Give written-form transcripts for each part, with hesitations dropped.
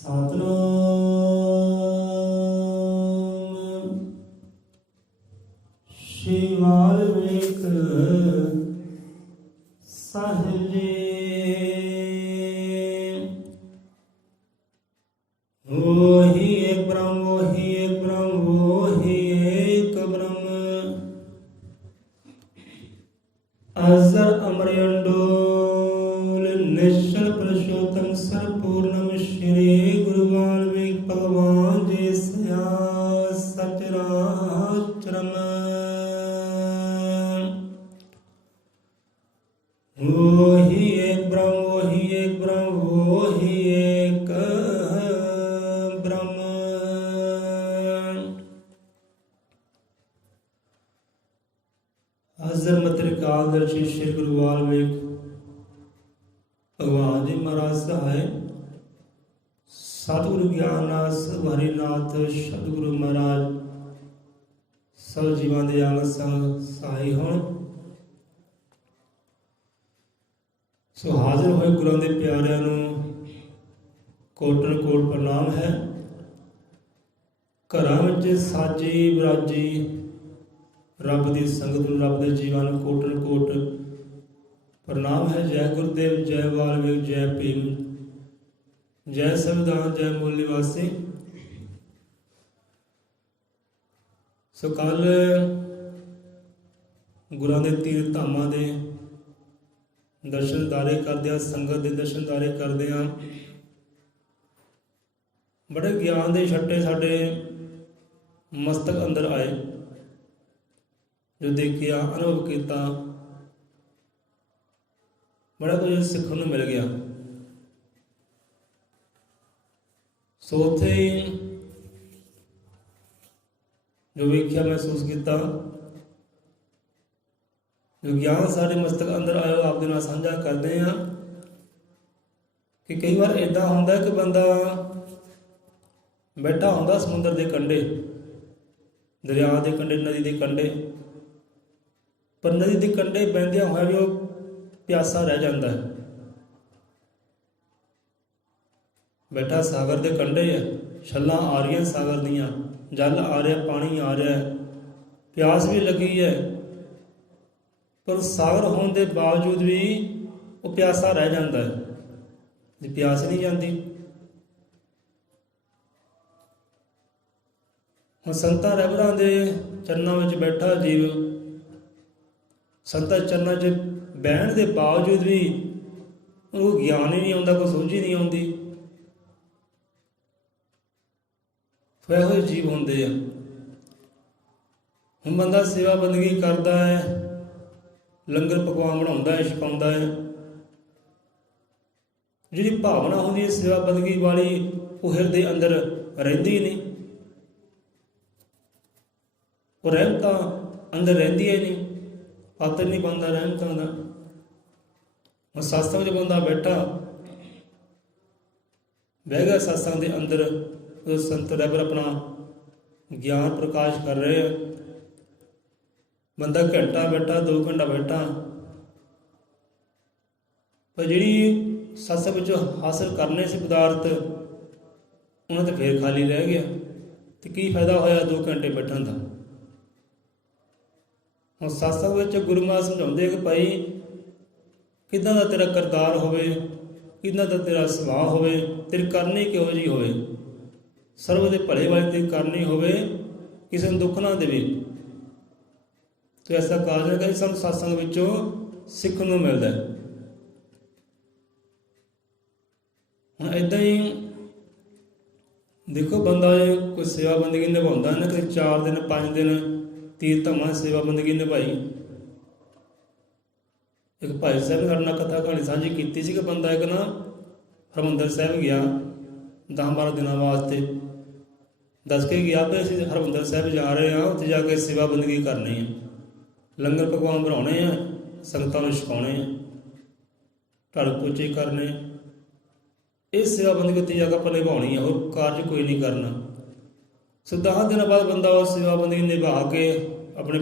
ਸਤਨਾਮ ਸ਼੍ਰੀ ਵਾਲਮੀਕ ਸਾਹਿਬ ਜੀ। ਉਹੀ ਏਕ ਬ੍ਰਹਮ, ਉਹੀ ਏਕ ਬ੍ਰਹਮ, ਉਹੀ ਏਕ ਬ੍ਰਹਮ। ਅਜ਼ਰ ਅਮਰ ਅੰਡੋਲ ਨਿਸ਼ਚਲ ਪੁਰਸ਼ੋਤਮ ਸਰਪੂਰਨਮ ਸ਼੍ਰੀ ਗੁਰੂ ਵਾਲਮੀਕ ਭਗਵਾਨ ਜੀ ਸਿਆ ਸਚਰਾਚਰਮ। ਉਹੀ ਏਕ ਬ੍ਰਹਮ, ਉਹੀ ਏਕ ਬ੍ਰਹਮ, ਉਹੀ ਏਕ ਬ੍ਰਹਮ। ਹਾਜ਼ਰ ਮਤ੍ਰਿਕਾਲਦਰਸ਼ੀ ਸ਼੍ਰੀ ਗੁਰੂ ਵਾਲਮੀਕ ਭਗਵਾਨ ਜੀ ਮਹਾਰਾਜ ਸਹਾਇ ਸਤਿਗੁਰੂ ਗਿਆਨਨਾਥ ਹਰੀਨਾਥ ਸਤਿਗੁਰੂ ਮਹਾਰਾਜ ਸਭ ਜੀਵਾਂ ਦੇ ਅੰਗ ਸੰਗ ਸਹਾਈ ਹੋਣ। ਸੋ ਹਾਜ਼ਰ ਹੋਏ ਗੁਰਾਂ ਦੇ ਪਿਆਰਿਆਂ ਨੂੰ ਕੋਟਨ ਕੋਟ ਪ੍ਰਣਾਮ ਹੈ। ਘਰਾਂ ਵਿੱਚ ਸਾਜੀ ਵਿਰਾਜੀ ਰੱਬ ਦੀ ਸੰਗਤ ਨੂੰ, ਰੱਬ ਦੇ ਜੀਵਾਂ ਨੂੰ ਕੋਟਨ ਕੋਟ ਪ੍ਰਣਾਮ ਹੈ। ਜੈ ਗੁਰਦੇਵ, ਜੈ ਵਾਲਮੀਕ, ਜੈ ਭੀਮ, ਜੈ ਸੰਵਿਧਾਨ, ਜੈ ਮੂਲ ਨਿਵਾਸੀ। ਸੋ ਕੱਲ ਗੁਰਾਂ ਦੇ ਤੀਰਥ ਧਾਮਾਂ ਦੇ ਦਰਸ਼ਨਦਾਰੇ ਕਰਦਿਆਂ, ਸੰਗਤ ਦੇ ਦਰਸ਼ਨਦਾਰੇ ਕਰਦਿਆਂ ਬੜੇ ਗਿਆਨ ਦੇ ਛੱਟੇ ਸਾਡੇ ਮਸਤਕ ਅੰਦਰ ਆਏ। ਜੋ ਦੇਖਿਆ, ਅਨੁਭਵ ਕੀਤਾ, ਬੜਾ ਕੁਝ ਸਿੱਖਣ ਨੂੰ ਮਿਲ ਗਿਆ। ਸੋ ਉੱਥੇ ਜੋ ਵੇਖਿਆ, ਮਹਿਸੂਸ ਕੀਤਾ, ਜੋ ਗਿਆਨ ਸਾਡੇ ਮਸਤਕ ਅੰਦਰ ਆਇਆ ਆਪਦੇ ਨਾਲ ਸਾਂਝਾ ਕਰਦੇ ਹਾਂ। ਕਿ ਕਈ ਵਾਰ ਇੱਦਾਂ ਹੁੰਦਾ ਕਿ ਬੰਦਾ ਬੈਠਾ ਹੁੰਦਾ ਸਮੁੰਦਰ ਦੇ ਕੰਢੇ, ਦਰਿਆ ਦੇ ਕੰਢੇ, ਨਦੀ ਦੇ ਕੰਢੇ, ਪਰ ਨਦੀ ਦੇ ਕੰਢੇ ਬਹਿੰਦਿਆਂ ਹੋਇਆ ਵੀ ਉਹ ਪਿਆਸਾ ਰਹਿ ਜਾਂਦਾ ਹੈ। ਬੈਠਾ ਸਾਗਰ ਦੇ ਕੰਢੇ ਹੈ, ਛੱਲਾਂ ਆ ਰਹੀਆਂ ਸਾਗਰ ਦੀਆਂ, ਜਲ ਆ ਰਿਹਾ, ਪਾਣੀ ਆ ਰਿਹਾ, ਪਿਆਸ ਵੀ ਲੱਗੀ ਹੈ, ਪਰ ਸਾਗਰ ਹੋਣ ਦੇ ਬਾਵਜੂਦ ਵੀ ਉਹ ਪਿਆਸਾ ਰਹਿ ਜਾਂਦਾ ਹੈ। ਜੇ ਪਿਆਸ ਨਹੀਂ ਜਾਂਦੀ। ਹੁਣ ਸੰਤਾਂ ਰਹਿਬਰਾਂ ਦੇ ਚਰਨਾਂ ਵਿੱਚ ਬੈਠਾ ਜੀਵ, ਸੰਤਾਂ ਚਰਨਾਂ 'ਚ ਬਹਿਣ ਦੇ ਬਾਵਜੂਦ ਵੀ ਉਹ ਗਿਆਨ ਹੀ ਨਹੀਂ ਆਉਂਦਾ, ਕੋਈ ਸੋਝ ਹੀ ਨਹੀਂ ਆਉਂਦੀ। ਇਹੋ ਜਿਹੇ ਜੀਵ ਹੁੰਦੇ ਆ। ਹੁਣ ਬੰਦਾ ਸੇਵਾ ਬੰਦਗੀ ਕਰਦਾ ਹੈ, ਲੰਗਰ ਪਕਵਾਨ ਬਣਾਉਂਦਾ ਹੈ, ਛਕਾਉਂਦਾ ਹੈ, ਜਿਹੜੀ ਭਾਵਨਾ ਹੁੰਦੀ ਹੈ ਸੇਵਾ ਬੰਦਗੀ ਵਾਲੀ ਉਹ ਹਿਰਦੇ ਅੰਦਰ ਰਹਿੰਦੀ ਨਹੀਂ। ਉਹ ਰਹਿਮਤਾਂ ਅੰਦਰ ਰਹਿੰਦੀਆਂ ਹੀ ਨਹੀਂ, ਪਾਤਰ ਨਹੀਂ ਬਣਦਾ ਰਹਿਮਤਾਂ ਦਾ। ਹੁਣ ਸਤਸੰਗ 'ਚ ਬੰਦਾ ਬੈਠਾ, ਬਹਿ ਗਿਆ ਸਤਸੰਗ ਦੇ ਅੰਦਰ, ਉਹ ਸੰਤ ਰਹਿਬਰ ਆਪਣਾ ਗਿਆਨ ਪ੍ਰਕਾਸ਼ ਕਰ ਰਹੇ ਆ। ਬੰਦਾ ਘੰਟਾ ਬੈਠਾ, 2 ਘੰਟਾ ਬੈਠਾ, ਪਰ ਜਿਹੜੀ ਸਤਸੰਗ ਵਿੱਚ ਹਾਸਲ ਕਰਨੇ ਸੀ ਪਦਾਰਥ, ਉਹਨਾਂ ਤੇ ਫੇਰ ਖਾਲੀ ਰਹਿ ਗਿਆ। ਤੇ ਕੀ ਫਾਇਦਾ ਹੋਇਆ 2 ਘੰਟੇ ਬੈਠਣ ਦਾ। ਹੁਣ ਸਤਸੰਗ ਵਿੱਚ ਗੁਰੂ ਮਹਾਰਾਜ ਸਮਝਾਉਂਦੇ ਕਿ ਭਾਈ ਕਿੱਦਾਂ ਦਾ ਤੇਰਾ ਕਰਤਾਰ ਹੋਵੇ, ਕਿੱਦਾਂ ਦਾ ਤੇਰਾ ਸੁਭਾਅ ਹੋਵੇ, ਤੇਰੀ ਕਰਨੀ ਕਿਹੋ ਜਿਹੀ ਹੋਵੇ, ਸਰਬ ਦੇ ਭਲੇ ਵਾਲੀ ਤੇਰੀ ਕਰਨੀ ਹੋਵੇ, ਕਿਸੇ ਨੂੰ ਦੁੱਖ ਨਾ ਦੇਵੇ। ਤੇ ਐਸਾ ਕਾਰਜ ਹੈ ਕਿ ਸਾਨੂੰ ਸਤਸੰਗ ਵਿੱਚੋਂ ਸਿੱਖਣ ਨੂੰ ਮਿਲਦਾ ਹੈ। ਹੁਣ ਇੱਦਾਂ ਹੀ ਦੇਖੋ, ਬੰਦਾ ਕੋਈ ਸੇਵਾ ਬੰਦਗੀ ਨਿਭਾਉਂਦਾ ਨਾ, ਕਦੇ 4 ਦਿਨ 5 ਦਿਨ ਤੀਰਥ ਧਾਮਾਂ ਸੇਵਾ ਬੰਦਗੀ ਨਿਭਾਈ। ਇੱਕ ਭਾਈ ਸਾਹਿਬ ਨੇ ਸਾਡੇ ਨਾਲ ਕਥਾ ਕਹਾਣੀ ਸਾਂਝੀ ਕੀਤੀ ਸੀ ਕਿ ਬੰਦਾ ਇੱਕ ਨਾ ਹਰਿਮੰਦਰ ਸਾਹਿਬ ਗਿਆ 10-12 ਦਿਨਾਂ ਵਾਸਤੇ, ਦੱਸ ਕੇ ਗਿਆ ਵੀ ਅਸੀਂ ਹਰਿਮੰਦਰ ਸਾਹਿਬ ਜਾ ਰਹੇ ਹਾਂ, ਉੱਥੇ ਜਾ ਕੇ ਸੇਵਾ ਬੰਦਗੀ ਕਰਨੀ ਹੈ, ਲੰਗਰ ਪਕਵਾਨ ਬਣਾਉਣੇ ਆ, ਸੰਗਤਾਂ ਨੂੰ ਛਕਾਉਣੇ ਆ, ਢਾਲ ਪੋਚੇ ਕਰਨੇ। ਇਹ ਸੇਵਾ ਬੰਦਗੀ ਉੱਥੇ ਜਾ ਕੇ ਆਪਾਂ ਨਿਭਾਉਣੀ ਆ, ਹੋਰ ਕਾਰਜ ਕੋਈ ਨਹੀਂ ਕਰਨਾ। ਸੋ 10 ਦਿਨਾਂ ਬਾਅਦ ਬੰਦਾ ਉਹ ਸੇਵਾ ਬੰਦਗੀ ਨਿਭਾ ਕੇ ਆਪਣੇ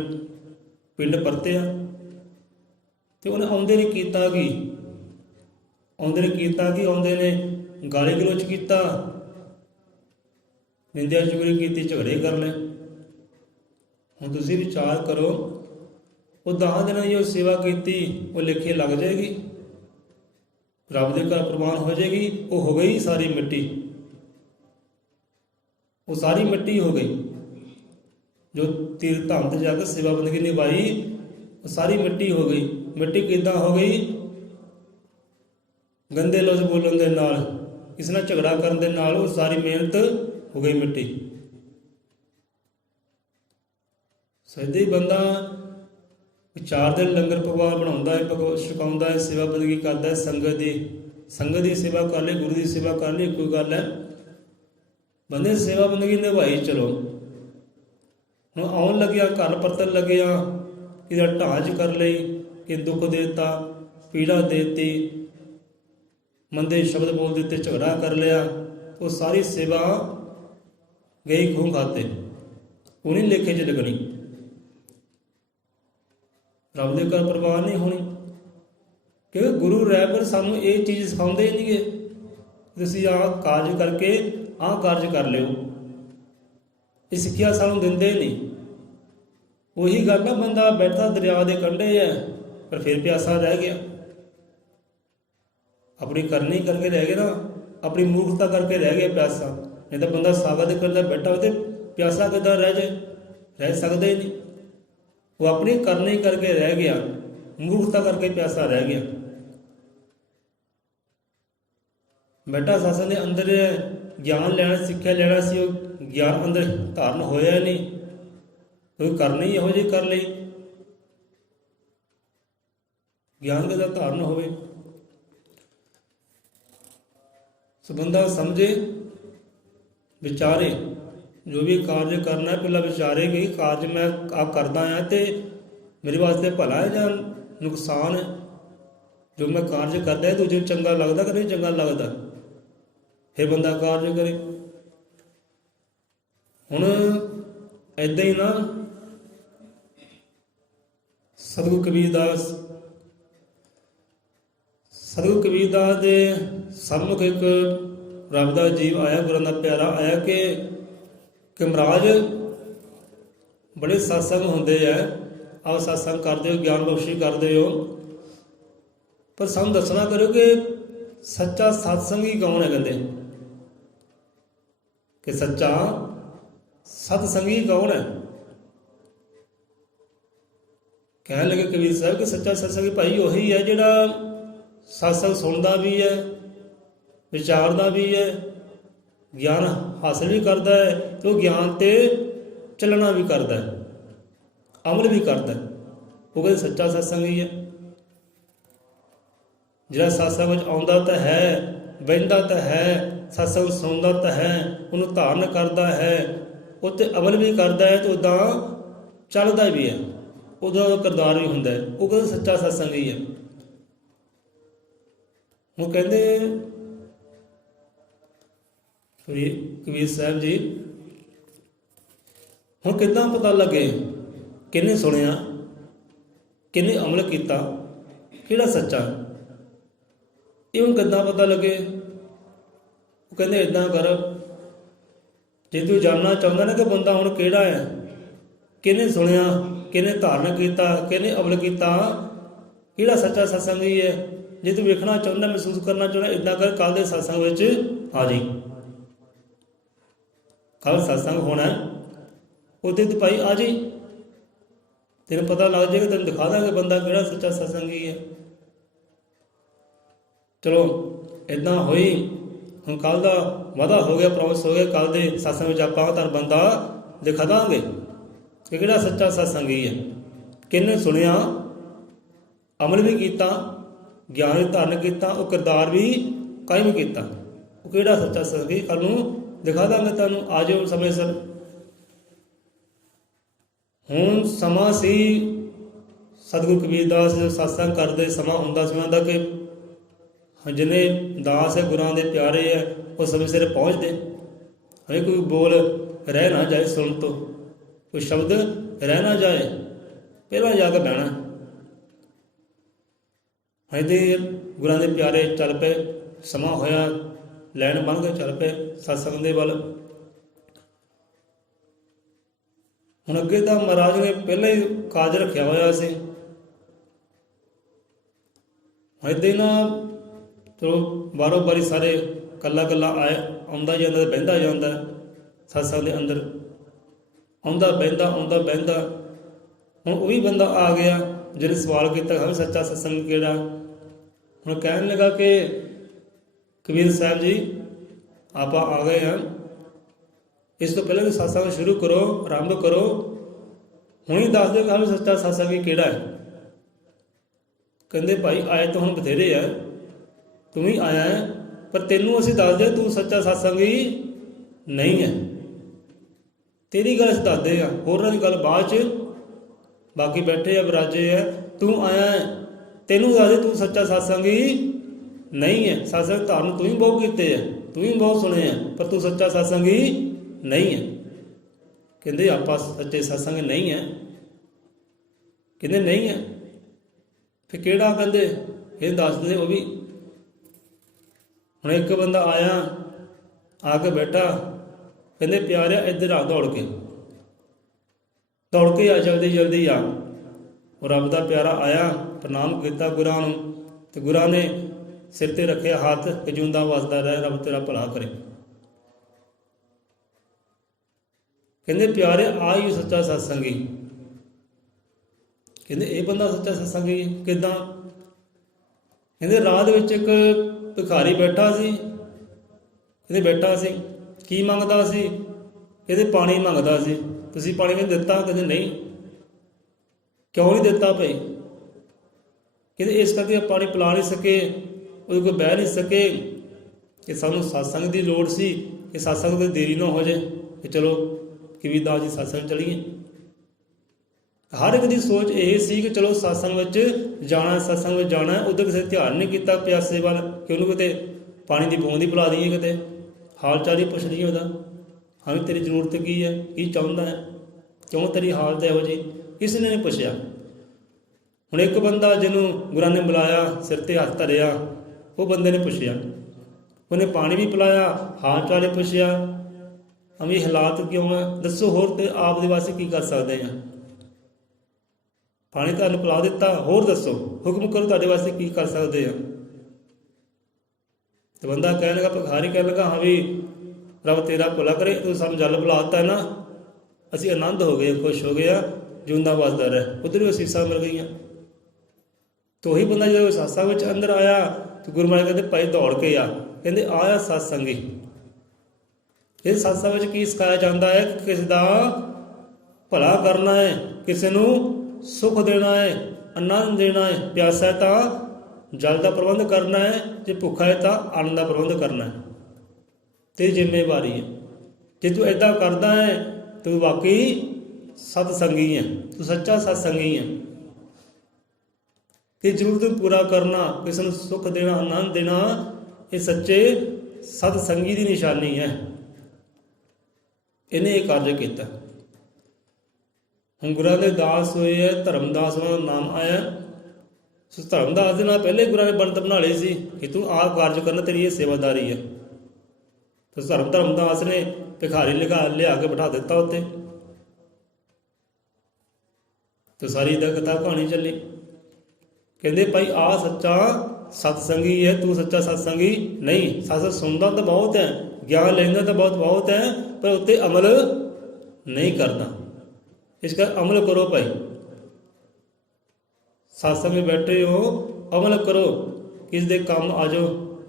ਪਿੰਡ ਪਰਤਿਆ। ਤੇ ਉਹਨੇ ਆਉਂਦੇ ਨੇ ਕੀਤਾ ਕੀ, ਆਉਂਦੇ ਨੇ ਗਾਲੀ ਗਲੋਚ ਕੀਤਾ, ਨਿੰਦਿਆ ਚੁਗਲੀ ਕੀਤੀ, ਝਗੜੇ ਕਰ ਲਏ। ਹੁਣ ਤੁਸੀਂ ਵਿਚਾਰ ਕਰੋ, ਉਹ 10 ਦਿਨਾਂ ਦੀ ਉਹ ਸੇਵਾ ਕੀਤੀ, ਉਹ ਲੇਖੇ ਲੱਗ ਜਾਏਗੀ, ਰੱਬ ਦੇ ਘਰ ਪ੍ਰਵਾਨ ਹੋ ਜਾਏਗੀ? ਉਹ ਹੋ ਗਈ ਸਾਰੀ ਮਿੱਟੀ, ਉਹ ਸਾਰੀ ਮਿੱਟੀ ਹੋ ਗਈ। ਜੋ ਤੀਰਥ ਧਾਮ ਤੇ ਜਾ ਕੇ ਸੇਵਾ ਬੰਦਗੀ ਨਿਭਾਈ, ਉਹ ਸਾਰੀ ਮਿੱਟੀ ਹੋ ਗਈ। ਮਿੱਟੀ ਕਿੱਦਾਂ ਹੋ ਗਈ? ਗੰਦੇ ਲਫ਼ਜ਼ ਬੋਲਣ ਦੇ ਨਾਲ, ਕਿਸੇ ਨਾਲ ਝਗੜਾ ਕਰਨ ਦੇ ਨਾਲ ਉਹ ਸਾਰੀ ਮਿਹਨਤ ਹੋ ਗਈ ਮਿੱਟੀ। ਸੱਚੇ ਬੰਦਾ ਚਾਰ ਦਿਨ ਲੰਗਰ ਪਕਵਾਨ ਬਣਾਉਂਦਾ ਹੈ, ਛਕਾਉਂਦਾ ਹੈ, ਸੇਵਾ ਬੰਦਗੀ ਕਰਦਾ ਹੈ, ਸੰਗਤ ਦੀ ਸੇਵਾ ਕਰ ਲਈ, ਗੁਰੂ ਦੀ ਸੇਵਾ ਕਰ ਲਈ, ਕੋਈ ਗੱਲ ਹੈ। ਬੰਦੇ ਸੇਵਾ ਬੰਦਗੀ ਨਿਭਾਈ ਚਲੋ। ਹੁਣ ਆਉਣ ਲੱਗਿਆ, ਘਰ ਪਰਤਣ ਲੱਗਿਆ, ਇਹਦਾ ਢਾਂਚ ਕਰ ਲਈ, ਕਿ ਦੁੱਖ ਦੇਤਾ, ਪੀੜਾ ਦੇਤੀ, ਮੰਦੇ ਸ਼ਬਦ ਬੋਲ ਦਿੱਤੇ, ਝਗੜਾ ਕਰ ਲਿਆ, ਉਹ ਸਾਰੀ ਸੇਵਾ ਗਈ ਖੂਹ ਖਾਤੇ, ਉਹ ਨਹੀਂ ਲੇਖੇ 'ਚ ਲੱਗਣੀ, ਰੱਬ ਦੇ ਘਰ ਪ੍ਰਵਾਨ ਨਹੀਂ ਹੋਣੀ। ਕਿਉਂਕਿ ਗੁਰੂ ਰਹਿਬਰ ਸਾਨੂੰ ਇਹ ਚੀਜ਼ ਸਿਖਾਉਂਦੇ ਨਹੀਂ ਗੇ, ਤੁਸੀਂ ਆਹ ਕਾਰਜ ਕਰਕੇ ਆਹ ਕਾਰਜ ਕਰ ਲਿਓ, ਇਹ ਸਿੱਖਿਆ ਸਾਨੂੰ ਦਿੰਦੇ ਨਹੀਂ। ਉਹੀ ਗੱਲ ਨਾ, ਬੰਦਾ ਬੈਠਾ ਦਰਿਆ ਦੇ ਕੰਢੇ ਹੈ, ਪਰ ਫਿਰ ਪਿਆਸਾ ਰਹਿ ਗਿਆ, ਆਪਣੀ ਕਰਨੀ ਕਰਕੇ ਰਹਿ ਗਿਆ ਨਾ, ਆਪਣੀ ਮੂਰਖਤਾ ਕਰਕੇ ਰਹਿ ਗਿਆ ਪਿਆਸਾ। ਨਹੀਂ ਤਾਂ ਬੰਦਾ ਸਾਗਰ ਦੇ ਕੰਢੇ ਬੈਠਾ ਹੋਵੇ ਤੇ ਪਿਆਸਾ ਕਿੱਦਾਂ ਰਹਿ ਸਕਦਾ ਹੀ ਨਹੀਂ। ਉਹ ਆਪਣੀ ਕਰਨੀ ਕਰਕੇ ਰਹਿ ਗਿਆ, ਮੂਰਖਤਾ ਕਰਕੇ ਪਿਆਸਾ ਰਹਿ ਗਿਆ। ਬੈਠਾ ਸਾਸਨ ਦੇ ਅੰਦਰ ਗਿਆਨ ਲੈਣਾ, ਸਿੱਖਿਆ ਲੈਣਾ ਸੀ, ਉਹ ਗਿਆਨ ਅੰਦਰ ਧਾਰਨ ਹੋਇਆ ਨਹੀਂ, ਕੋਈ ਕਰਨੀ ਇਹੋ ਜਿਹੀ ਕਰ ਲਈ, ਗਿਆਨ ਦਾ ਧਾਰਨ ਹੋਵੇ। ਸੋ ਬੰਦਾ ਸਮਝੇ, ਵਿਚਾਰੇ, ਜੋ ਵੀ ਕਾਰਜ ਕਰਨਾ ਹੈ ਪਹਿਲਾਂ ਵਿਚਾਰੇ ਕਿ ਕਾਰਜ ਮੈਂ ਆ ਕਰਦਾ ਹਾਂ ਤੇ ਮੇਰੇ ਵਾਸਤੇ ਭਲਾ ਹੈ ਜਾਂ ਨੁਕਸਾਨ ਹੈ। ਜੋ ਮੈਂ ਕਾਰਜ ਕਰਦਾ ਹੈ ਦੂਜੇ ਨੂੰ ਚੰਗਾ ਲੱਗਦਾ ਕਿ ਨਹੀਂ ਚੰਗਾ ਲੱਗਦਾ, ਫਿਰ ਬੰਦਾ ਕਾਰਜ ਕਰੇ। ਹੁਣ ਏਦਾਂ ਹੀ ਨਾ, ਸਤਿਗੁਰੂ ਕਬੀਰ ਦਾਸ ਦੇ ਸਨਮੁਖ ਇੱਕ ਰੱਬ ਦਾ ਜੀਵ ਆਇਆ, ਗੁਰਾਂ ਦਾ ਪਿਆਰਾ ਆਇਆ ਕਿ ਮਹਾਰਾਜ ਬੜੇ ਸਤਸੰਗ ਹੁੰਦੇ ਆ, ਆਓ ਸਤਸੰਗ ਕਰਦੇ ਹੋ, ਗਿਆਨ ਬਖਸ਼ੀ ਕਰਦੇ ਹੋ, ਪਰ ਸਾਨੂੰ ਦੱਸਣਾ ਕਰਿਓ ਕਿ ਸੱਚਾ ਸਤਸੰਗੀ ਕੌਣ ਹੈ। ਕਹਿੰਦੇ ਕਿ ਸੱਚਾ ਸਤਸੰਗੀ ਕੌਣ ਹੈ। ਕਹਿਣ ਲੱਗੇ ਕਬੀਰ ਸਾਹਿਬ ਕਿ ਸੱਚਾ ਸਤਸੰਗੀ ਭਾਈ ਉਹੀ ਹੈ ਜਿਹੜਾ ਸਤਸੰਗ ਸੁਣਦਾ ਵੀ ਹੈ, ਵਿਚਾਰਦਾ ਵੀ ਹੈ, ਗਿਆਨ ਹਾਸਲ ਵੀ ਕਰਦਾ ਹੈ, ਤੇ ਉਹ ਗਿਆਨ ਤੇ ਚੱਲਣਾ ਵੀ ਕਰਦਾ ਹੈ, ਅਮਲ ਵੀ ਕਰਦਾ ਹੈ। ਉਹ ਕਹਿੰਦੇ ਸੱਚਾ ਸਤਸੰਗੀ ਹੈ। ਜਿਹੜਾ ਸਤਸੰਗ ਵਿੱਚ ਆਉਂਦਾ ਤਾਂ ਹੈ, ਬਹਿੰਦਾ ਤਾਂ ਹੈ, ਸਤਸੰਗ ਸੁਣਦਾ ਤਾਂ ਹੈ, ਉਹਨੂੰ ਧਾਰਨ ਕਰਦਾ ਹੈ, ਉਹ 'ਤੇ ਅਮਲ ਵੀ ਕਰਦਾ ਹੈ, ਅਤੇ ਉੱਦਾਂ ਚੱਲਦਾ ਵੀ ਹੈ, ਉਹਦਾ ਕਿਰਦਾਰ ਵੀ ਹੁੰਦਾ ਹੈ, ਉਹ ਕਹਿੰਦੇ ਸੱਚਾ ਸਤਸੰਗੀ ਹੈ। ਉਹ ਕਹਿੰਦੇ ਕਬੀਰ ਸਾਹਿਬ ਜੀ, ਹੁਣ ਕਿੱਦਾਂ ਪਤਾ ਲੱਗੇ ਕਿਹਨੇ ਸੁਣਿਆ, ਕਿਹਨੇ ਅਮਲ ਕੀਤਾ, ਕਿਹੜਾ ਸੱਚਾ, ਇਹ ਹੁਣ ਕਿੱਦਾਂ ਪਤਾ ਲੱਗੇ। ਉਹ ਕਹਿੰਦੇ ਇੱਦਾਂ ਕਰ, ਜੇ ਤੂੰ ਜਾਣਨਾ ਚਾਹੁੰਦਾ ਨਾ ਕਿ ਬੰਦਾ ਹੁਣ ਕਿਹੜਾ ਹੈ, ਕਿਹਨੇ ਸੁਣਿਆ, ਕਿਹਨੇ ਧਾਰਨ ਕੀਤਾ, ਕਿਹਨੇ ਅਮਲ ਕੀਤਾ, ਕਿਹੜਾ ਸੱਚਾ ਸਤਸੰਗੀ ਹੈ, ਜੇ ਤੂੰ ਵੇਖਣਾ ਚਾਹੁੰਦਾ, ਮਹਿਸੂਸ ਕਰਨਾ ਚਾਹੁੰਦਾ, ਇੱਦਾਂ ਕਰ, ਕੱਲ੍ਹ ਦੇ ਸਤਸੰਗ ਵਿੱਚ ਆ ਜਾਈ। ਕੱਲ੍ਹ ਸਤਸੰਗ ਹੋਣਾ, ਉਹਦੇ ਤੂੰ ਭਾਈ ਆ ਜਾਈ, ਤੈਨੂੰ ਪਤਾ ਲੱਗ ਜਾਏਗਾ, ਤੈਨੂੰ ਦਿਖਾ ਦਾਂਗੇ ਬੰਦਾ ਕਿਹੜਾ ਸੱਚਾ ਸਤਸੰਗੀ ਹੈ। ਚਲੋ ਇੱਦਾਂ ਹੋਈ। ਹੁਣ ਕੱਲ੍ਹ ਦਾ ਵਾਅਦਾ ਹੋ ਗਿਆ, ਪ੍ਰੋਮਿਸ ਹੋ ਗਿਆ, ਕੱਲ੍ਹ ਦੇ ਸਤਸੰਗ ਵਿੱਚ ਆਪਾਂ ਤੁਹਾਨੂੰ ਬੰਦਾ ਦਿਖਾ ਦਾਂਗੇ ਕਿ ਕਿਹੜਾ ਸੱਚਾ ਸਤਸੰਗੀ ਹੈ, ਕਿਹਨੇ ਸੁਣਿਆ, ਅਮਲ ਵੀ ਕੀਤਾ, ਗਿਆਨ ਵੀ ਧਾਰਨ ਕੀਤਾ, ਉਹ ਕਿਰਦਾਰ ਵੀ ਕਾਇਮ ਕੀਤਾ, ਉਹ ਕਿਹੜਾ ਸੱਚਾ ਸਤਸੰਗੀ, ਕੱਲ੍ਹ ਨੂੰ ਦਿਖਾ ਦਾਂਗੇ ਤੁਹਾਨੂੰ, ਆ ਜਾਓ ਸਮੇਂ ਸਿਰ। ਹੁਣ ਸਮਾਂ ਸੀ ਸਤਿਗੁਰੂ ਕਬੀਰ ਦਾਸ ਸਤਸੰਗ ਕਰਦੇ, ਸਮਾਂ ਹੁੰਦਾ ਸੀ ਉਹਨਾਂ ਦਾ ਕਿ ਜਿੰਨੇ ਦਾਸ ਹੈ, ਗੁਰਾਂ ਦੇ ਪਿਆਰੇ ਹੈ, ਉਹ ਸਮੇਂ ਸਿਰ ਪਹੁੰਚਦੇ। ਹਜੇ ਕੋਈ ਬੋਲ ਰਹਿ ਨਾ ਜਾਏ ਸੁਣ ਤੋਂ, ਕੋਈ ਸ਼ਬਦ ਰਹਿ ਨਾ ਜਾਏ, ਪਹਿਲਾਂ ਜਾ ਕੇ ਬਹਿਣਾ। ਹਜੇ ਗੁਰਾਂ ਦੇ ਪਿਆਰੇ ਚੱਲ ਪਏ, ਸਮਾਂ ਹੋਇਆ, ਲੈਣ ਬਣ ਕੇ ਚੱਲ ਪਏ ਸਤਸੰਗ ਦੇ ਵੱਲ। ਹੁਣ ਅੱਗੇ ਤਾਂ ਮਹਾਰਾਜ ਨੇ ਪਹਿਲਾਂ ਹੀ ਕਾਜ ਰੱਖਿਆ ਹੋਇਆ ਸੀ। ਇੱਦਾਂ ਹੀ ਨਾ ਚਲੋ ਬਾਰੋ ਬਾਰੀ ਸਾਰੇ ਕੱਲਾ ਕੱਲਾ ਆਉਂਦਾ ਜਾਂਦਾ, ਬਹਿੰਦਾ ਜਾਂਦਾ ਸਤਸੰਗ ਦੇ ਅੰਦਰ, ਆਉਂਦਾ ਬਹਿੰਦਾ। ਹੁਣ ਉਹ ਵੀ ਬੰਦਾ ਆ ਗਿਆ ਜਿਹਨੇ ਸਵਾਲ ਕੀਤਾ ਹਾਂ ਸੱਚਾ ਸਤਸੰਗ ਕਿਹੜਾ। ਹੁਣ ਕਹਿਣ ਲੱਗਾ ਕਿ ਕਬੀਰ ਸਾਹਿਬ ਜੀ ਆਪਾਂ ਆ ਗਏ ਹਾਂ, ਇਸ ਤੋਂ ਪਹਿਲਾਂ ਸਤਸੰਗ ਸ਼ੁਰੂ ਕਰੋ, ਆਰੰਭ ਕਰੋ, ਹੁਣ ਹੀ ਦੱਸ ਦਿਓ ਕਿ ਸੱਚਾ ਸਤਸੰਗ ਕਿਹੜਾ ਹੈ। ਕਹਿੰਦੇ ਭਾਈ ਆਏ ਤਾਂ ਹੁਣ ਬਥੇਰੇ ਆ, ਤੂੰ ਵੀ ਆਇਆ ਹੈ, ਪਰ ਤੈਨੂੰ ਅਸੀਂ ਦੱਸ ਦੇ ਤੂੰ ਸੱਚਾ ਸਤਸੰਗੀ ਨਹੀਂ ਹੈ। ਤੇਰੀ ਗੱਲ ਅਸੀਂ ਦੱਸਦੇ ਆ, ਹੋਰਾਂ ਦੀ ਗੱਲ ਬਾਅਦ 'ਚ, ਬਾਕੀ ਬੈਠੇ ਆ ਵਿਰਾਜੇ ਆ, ਤੂੰ ਆਇਆ ਹੈ, ਤੈਨੂੰ ਦੱਸ ਦੇ ਤੂੰ ਸੱਚਾ ਸਤਸੰਗੀ ਨਹੀਂ ਹੈ। ਸਤਸੰਗ ਧਾਰਨ ਤੂੰ ਵੀ ਬਹੁਤ ਕੀਤੇ ਆ, ਤੂੰ ਵੀ ਬਹੁਤ ਸੁਣੇ ਆ, ਪਰ ਤੂੰ ਸੱਚਾ ਸਤਸੰਗੀ ਨਹੀਂ ਹੈ। ਕਹਿੰਦੇ ਆਪਾਂ ਸੱਚੇ ਸਤਸੰਗ ਨਹੀਂ ਹੈ। ਕਹਿੰਦੇ ਨਹੀਂ ਹੈ, ਫਿਰ ਕਿਹੜਾ? ਕਹਿੰਦੇ ਇਹ ਦੱਸਦੇ। ਉਹ ਵੀ ਹੁਣ ਇੱਕ ਬੰਦਾ ਆਇਆ, ਆ ਕੇ ਬੈਠਾ, ਕਹਿੰਦੇ ਪਿਆਰਿਆ ਇੱਧਰ ਆ, ਦੌੜ ਕੇ ਆ, ਜਲਦੀ ਆ। ਉਹ ਰੱਬ ਦਾ ਪਿਆਰਾ ਆਇਆ, ਪ੍ਰਣਾਮ ਕੀਤਾ ਗੁਰਾਂ ਨੂੰ, ਤੇ ਗੁਰਾਂ ਨੇ ਸਿਰ ਤੇ ਰੱਖਿਆ ਹੱਥ ਕਿ ਜਿਉਂਦਾ ਵਸਦਾ ਰਹਿ, ਰੱਬ ਤੇਰਾ ਭਲਾ ਕਰੇ। ਕਹਿੰਦੇ ਪਿਆਰੇ ਆ ਹੀ ਸੱਚਾ ਸਤਸੰਗੀ। ਕਹਿੰਦੇ ਇਹ ਬੰਦਾ ਸੱਚਾ ਸਤਸੰਗੀ ਕਿੱਦਾਂ? ਕਹਿੰਦੇ ਰਾਹ ਦੇ ਵਿੱਚ ਇੱਕ ਭਿਖਾਰੀ ਬੈਠਾ ਸੀ। ਕਹਿੰਦੇ ਬੈਠਾ ਸੀ, ਕੀ ਮੰਗਦਾ ਸੀ? ਕਹਿੰਦੇ ਪਾਣੀ ਮੰਗਦਾ ਸੀ। ਤੁਸੀਂ ਪਾਣੀ ਮੈਨੂੰ ਦਿੱਤਾ? ਕਹਿੰਦੇ ਨਹੀਂ। ਕਿਉਂ ਨਹੀਂ ਦਿੱਤਾ ਭਾਈ? ਕਹਿੰਦੇ ਇਸ ਕਰਕੇ ਪਾਣੀ ਪਿਲਾ ਨਹੀਂ ਸਕੇ, ਉਹਦੇ ਕੋਲ ਬਹਿ ਨਹੀਂ ਸਕੇ, ਕਿ ਸਾਨੂੰ ਸਤਸੰਗ ਦੀ ਲੋੜ ਸੀ, ਕਿ ਸਤਸੰਗ ਦੀ ਦੇਰੀ ਨਾ ਹੋ ਜਾਏ, ਕਿ ਚਲੋ ਕਬੀਰਦਾਸ ਜੀ ਸਤਸੰਗ ਚਲੀਏ। ਹਰ ਇੱਕ ਦੀ ਸੋਚ ਇਹ ਸੀ ਕਿ ਚਲੋ ਸਤਸੰਗ ਵਿੱਚ ਜਾਣਾ, ਸਤਸੰਗ ਵਿੱਚ ਜਾਣਾ। ਉੱਧਰ ਕਿਸੇ ਧਿਆਨ ਨਹੀਂ ਕੀਤਾ ਪਿਆਸੇ ਵੱਲ, ਕਿ ਉਹਨੂੰ ਕਿਤੇ ਪਾਣੀ ਦੀ ਬੂੰਦ ਹੀ ਪਿਲਾ ਦਈਏ, ਕਿਤੇ ਹਾਲ ਚਾਲ ਹੀ ਪੁੱਛ ਲਈਏ ਉਹਦਾ, ਹਾਂ ਵੀ ਤੇਰੀ ਜ਼ਰੂਰਤ ਕੀ ਹੈ, ਕੀ ਚਾਹੁੰਦਾ ਹੈ, ਕਿਉਂ ਤੇਰੀ ਹਾਲਤ ਇਹੋ ਜਿਹੀ, ਕਿਸੇ ਨੇ ਨਹੀਂ ਪੁੱਛਿਆ। ਹੁਣ ਇੱਕ ਬੰਦਾ ਜਿਹਨੂੰ ਗੁਰਾਂ ਨੇ ਬੁਲਾਇਆ, ਸਿਰ ਤੇ ਹੱਥ ਧਰਿਆ, ਉਹ ਬੰਦੇ ਨੇ ਪੁੱਛਿਆ, ਉਹਨੇ ਪਾਣੀ ਵੀ ਪਿਲਾਇਆ, ਹਾਲ ਚਾਲ ਹੀ ਪੁੱਛਿਆ, ਅਮੀ ਹਾਲਾਤ ਕਿਉਂ ਹੈ, ਦੱਸੋ ਹੋਰ ਤੇ ਆਪ ਦੇ ਵਾਸਤੇ ਕੀ ਕਰ ਸਕਦੇ ਹਾਂ। ਪਾਣੀ ਤੁਹਾਨੂੰ ਪਿਲਾ ਦਿੱਤਾ, ਹੋਰ ਦੱਸੋ, ਹੁਕਮ ਕਰੋ ਤੁਹਾਡੇ ਵਾਸਤੇ ਕੀ ਕਰ ਸਕਦੇ ਹਾਂ। ਤੇ ਬੰਦਾ ਕਹਿਣ ਲੱਗਾ, ਭਿਖਾਰੀ ਕਹਿਣ ਲੱਗਾ, ਹਾਂ ਵੀ ਰੱਬ ਤੇਰਾ ਭਲਾ ਕਰੇ, ਤੂੰ ਸਾਨੂੰ ਜਲ ਪਿਲਾ ਦਿੱਤਾ ਨਾ, ਅਸੀਂ ਆਨੰਦ ਹੋ ਗਏ, ਖੁਸ਼ ਹੋ ਗਏ ਆ, ਜਿਉਂਦਾ ਵਸਦਾ ਰਹਿ। ਉੱਧਰ ਵੀ ਅਸੀਸਾਂ ਮਿਲ ਗਈਆਂ। ਤੇ ਉਹੀ ਬੰਦਾ ਜਦੋਂ ਸਤਸੰਗ ਵਿੱਚ ਅੰਦਰ ਆਇਆ, ਤੇ ਗੁਰੂ ਮਹਾਰਾਜ ਕਹਿੰਦੇ ਭਾਈ ਦੌੜ ਕੇ ਆ। ਕਹਿੰਦੇ ਆਇਆ ਸਤਸੰਗੀ। ਇਹ ਸਤਸੰਗ ਵਿੱਚ ਕੀ ਸਿਖਾਇਆ ਜਾਂਦਾ ਹੈ? ਕਿ ਕਿਸੇ ਦਾ ਭਲਾ ਕਰਨਾ ਹੈ, ਕਿਸੇ ਨੂੰ ਸੁੱਖ ਦੇਣਾ ਹੈ, ਆਨੰਦ ਦੇਣਾ ਹੈ। ਪਿਆਸਾ ਹੈ ਤਾਂ ਜਲ ਦਾ ਪ੍ਰਬੰਧ ਕਰਨਾ ਹੈ, ਜੇ ਭੁੱਖਾ ਹੈ ਤਾਂ ਅੰਨ ਦਾ ਪ੍ਰਬੰਧ ਕਰਨਾ ਹੈ। ਤੇਰੀ ਜ਼ਿੰਮੇਵਾਰੀ ਹੈ। ਜੇ ਤੂੰ ਇੱਦਾਂ ਕਰਦਾ ਹੈ, ਤੂੰ ਵਾਕਈ ਸਤਸੰਗੀ ਹੈ, ਤੂੰ ਸੱਚਾ ਸਤਸੰਗੀ ਹੈ। ਕਿ ਜ਼ਰੂਰਤ ਨੂੰ ਪੂਰਾ ਕਰਨਾ, ਕਿਸੇ ਨੂੰ ਸੁੱਖ ਦੇਣਾ, ਆਨੰਦ ਦੇਣਾ, ਇਹ ਸੱਚੇ ਸਤਸੰਗੀ ਦੀ ਨਿਸ਼ਾਨੀ ਹੈ। ਇਹਨੇ ਇਹ ਕਾਰਜ ਕੀਤਾ। ਹੁਣ ਗੁਰਾਂ ਦੇ ਦਾਸ ਹੋਏ ਹੈ, ਧਰਮਦਾਸ ਉਹਨਾਂ ਦਾ ਨਾਮ ਆਇਆ। ਸੋ ਧਰਮਦਾਸ ਦੇ ਨਾਲ ਪਹਿਲੇ ਗੁਰਾਂ ਨੇ ਬਣਤ ਬਣਾ ਲਈ ਸੀ ਕਿ ਤੂੰ ਆਹ ਕਾਰਜ ਕਰਨਾ, ਤੇਰੀ ਇਹ ਸੇਵਾਦਾਰੀ ਹੈ। ਤੇ ਧਰਮਦਾਸ ਨੇ ਭਿਖਾਰੀ ਲਿਆ ਕੇ ਬਿਠਾ ਦਿੱਤਾ ਉੱਤੇ। ਤੇ ਸਾਰੀ ਦਾ ਕਥਾ ਕਹਾਣੀ ਚੱਲੀ। ਕਹਿੰਦੇ ਭਾਈ ਆ ਸੱਚਾ ਸਤਸੰਗੀ ਹੈ, ਤੂੰ ਸੱਚਾ ਸਤਸੰਗੀ ਨਹੀਂ। ਸਤਸੰਗ ਸੁਣਦਾ ਤਾਂ ਬਹੁਤ ਹੈ, ਗਿਆਨ ਲੈਂਦਾ ਤਾਂ ਬਹੁਤ ਹੈ, ਪਰ ਉੱਤੇ ਅਮਲ ਨਹੀਂ ਕਰਦਾ। ਇਸ ਕਰਕੇ ਅਮਲ ਕਰੋ ਭਾਈ। ਸਤਸੰਗ ਵਿੱਚ ਬੈਠੇ ਹੋ, ਅਮਲ ਕਰੋ, ਕਿਸ ਦੇ ਕੰਮ ਆ ਜਾਓ,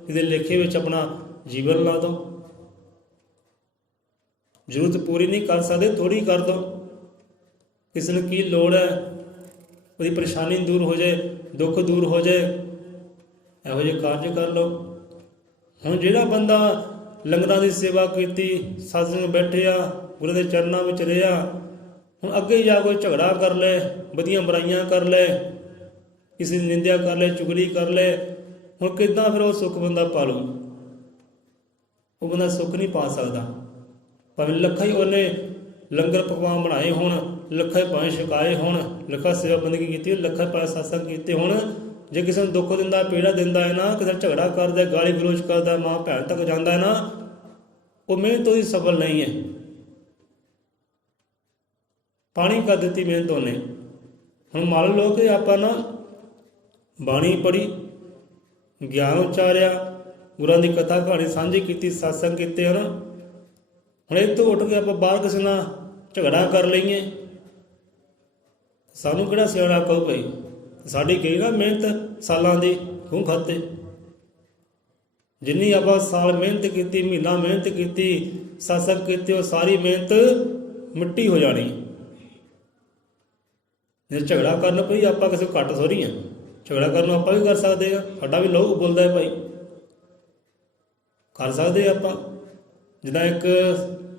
ਕਿਸੇ ਲੇਖੇ ਵਿੱਚ ਆਪਣਾ ਜੀਵਨ ਲਾ ਦਿਓ। ਜ਼ਰੂਰਤ ਪੂਰੀ ਨਹੀਂ ਕਰ ਸਕਦੇ, ਥੋੜ੍ਹੀ ਕਰ ਦਿਓ। ਕਿਸੇ ਨੂੰ ਕੀ ਲੋੜ ਹੈ, ਉਹਦੀ ਪਰੇਸ਼ਾਨੀ ਦੂਰ ਹੋ ਜਾਏ, ਦੁੱਖ ਦੂਰ ਹੋ ਜਾਏ, ਇਹੋ ਜਿਹੇ ਕਾਰਜ ਕਰ ਲਓ। ਹੁਣ ਜਿਹੜਾ ਬੰਦਾ ਲੰਗਰਾਂ ਦੀ ਸੇਵਾ ਕੀਤੀ, ਸਤਸੰਗ ਬੈਠਿਆ, ਗੁਰੂ ਦੇ ਚਰਨਾਂ ਵਿੱਚ ਰਿਹਾ, ਹੁਣ ਅੱਗੇ ਜਾ ਕੋਈ ਝਗੜਾ ਕਰ ਲੈ, ਵਧੀਆਂ ਬੁਰਾਈਆਂ ਕਰ ਲੈ, ਕਿਸੇ ਦੀ ਨਿੰਦਿਆ ਕਰ ਲੈ, ਚੁਗਲੀ ਕਰ ਲੈ, ਹੁਣ ਕਿੱਦਾਂ ਫਿਰ ਉਹ ਸੁੱਖ ਬੰਦਾ ਪਾ ਲਊ? ਉਹ ਬੰਦਾ ਸੁੱਖ ਨਹੀਂ ਪਾ ਸਕਦਾ। ਭਾਵੇਂ ਲੱਖਾਂ ਹੀ ਉਹਨੇ ਲੰਗਰ ਪਕਵਾਨ ਬਣਾਏ ਹੋਣ, ਲੱਖਾਂ ਹੀ ਭਾਵੇਂ ਛਕਾਏ ਹੋਣ, ਲੱਖਾਂ ਸੇਵਾ ਬੰਦਗੀ ਕੀਤੀ, ਲੱਖਾਂ ਭਾਵੇਂ ਸਤਸੰਗ ਕੀਤੇ ਹੋਣ, ਜੇ ਕਿਸੇ ਨੂੰ ਦੁੱਖ ਦਿੰਦਾ, ਪੀੜਾ ਦਿੰਦਾ ਹੈ ਨਾ, ਕਿਸੇ ਝਗੜਾ ਕਰਦਾ, ਗਾਲੀ ਗਲੋਚ ਕਰਦਾ, ਮਾਂ ਭੈਣ ਤੱਕ ਜਾਂਦਾ ਹੈ ਨਾ, ਉਹ ਮਿਹਨਤ ਉਹਦੀ ਸਫਲ ਨਹੀਂ ਹੈ। ਪਾਣੀ ਕਰ ਦਿੱਤੀ ਮਿਹਨਤ ਉਹਨੇ। ਹੁਣ ਮੰਨ ਲਓ ਕਿ ਆਪਾਂ ਨਾ ਬਾਣੀ ਪੜ੍ਹੀ, ਗਿਆਨ ਉਚਾਰਿਆ, ਗੁਰਾਂ ਦੀ ਕਥਾ ਕਹਾਣੀ ਸਾਂਝੀ ਕੀਤੀ, ਸਤਸੰਗ ਕੀਤੇ ਹਨ। ਹੁਣ ਇਹ ਤੋਂ ਉੱਠ ਕੇ ਆਪਾਂ ਬਾਹਰ ਕਿਸੇ ਨਾਲ ਝਗੜਾ ਕਰ ਲਈਏ, ਸਾਨੂੰ ਕਿਹੜਾ ਸਿਆਣਾ ਕਹੂ ਭਾਈ? ਸਾਡੀ ਕਹੀ ਨਾ ਮਿਹਨਤ ਸਾਲਾਂ ਦੀ ਖੂਹ ਖਾਤੇ। ਜਿੰਨੀ ਆਪਾਂ ਸਾਲ ਮਿਹਨਤ ਕੀਤੀ, ਮਹੀਨਾ ਮਿਹਨਤ ਕੀਤੀ, ਸਤਸੰਗ ਕੀਤੇ, ਉਹ ਸਾਰੀ ਮਿਹਨਤ ਮਿੱਟੀ ਹੋ ਜਾਣੀ। ਜੇ ਝਗੜਾ ਕਰਨ ਪਈ ਆਪਾਂ ਕਿਸੇ ਘੱਟ ਥੋੜ੍ਹੀ ਹਾਂ। ਝਗੜਾ ਕਰਨ ਆਪਾਂ ਵੀ ਕਰ ਸਕਦੇ ਹਾਂ, ਸਾਡਾ ਵੀ ਲਹੂ ਉਬਲਦਾ ਹੈ ਭਾਈ, ਕਰ ਸਕਦੇ ਆਪਾਂ। ਜਿੱਦਾਂ ਇੱਕ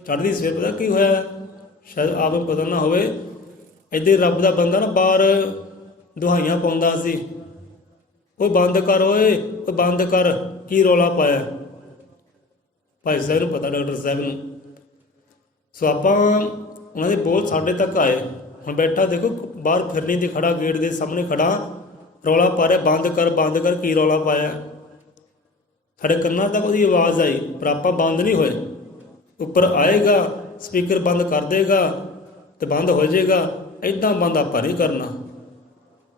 ਚੜ੍ਹਦੀ ਸਵੇਰ ਪਤਾ ਕੀ ਹੋਇਆ, ਸ਼ਾਇਦ ਆਪ ਨੂੰ ਪਤਾ ਨਾ ਹੋਵੇ, ਇੱਦਾਂ ਰੱਬ ਦਾ ਬੰਦਾ ਨਾ ਬਾਹਰ ਦੁਹਾਈਆਂ ਪਾਉਂਦਾ ਸੀ, ਉਹ ਬੰਦ ਕਰ ਓਏ, ਉਹ ਬੰਦ ਕਰ, ਕੀ ਰੌਲਾ ਪਾਇਆ? ਭਾਈ ਸਾਹਿਬ ਨੂੰ ਪਤਾ, ਡਾਕਟਰ ਸਾਹਿਬ ਨੂੰ। ਸੋ ਆਪਾਂ ਉਹਨਾਂ ਦੇ ਬੋਲ ਸਾਡੇ ਤੱਕ ਆਏ। ਹੁਣ ਬੈਠਾ ਦੇਖੋ ਬਾਹਰ ਫਿਰਨੀ ਦੀ ਖੜਾ, ਗੇਟ ਦੇ ਸਾਹਮਣੇ ਖੜਾ, ਰੌਲਾ ਪਾ ਰਿਹਾ, ਬੰਦ ਕਰ ਬੰਦ ਕਰ, ਕੀ ਰੌਲਾ ਪਾਇਆ? ਸਾਡੇ ਕੰਨਾਂ ਤੱਕ ਉਹਦੀ ਆਵਾਜ਼ ਆਈ, ਪਰ ਆਪਾਂ ਬੰਦ ਨਹੀਂ ਹੋਏ। ਉੱਪਰ ਆਏਗਾ, ਸਪੀਕਰ ਬੰਦ ਕਰ ਦੇਗਾ ਤੇ ਬੰਦ ਹੋ ਜਾਏਗਾ। ਇੱਦਾਂ ਬੰਦ ਆਪਾਂ ਨਹੀਂ ਕਰਨਾ।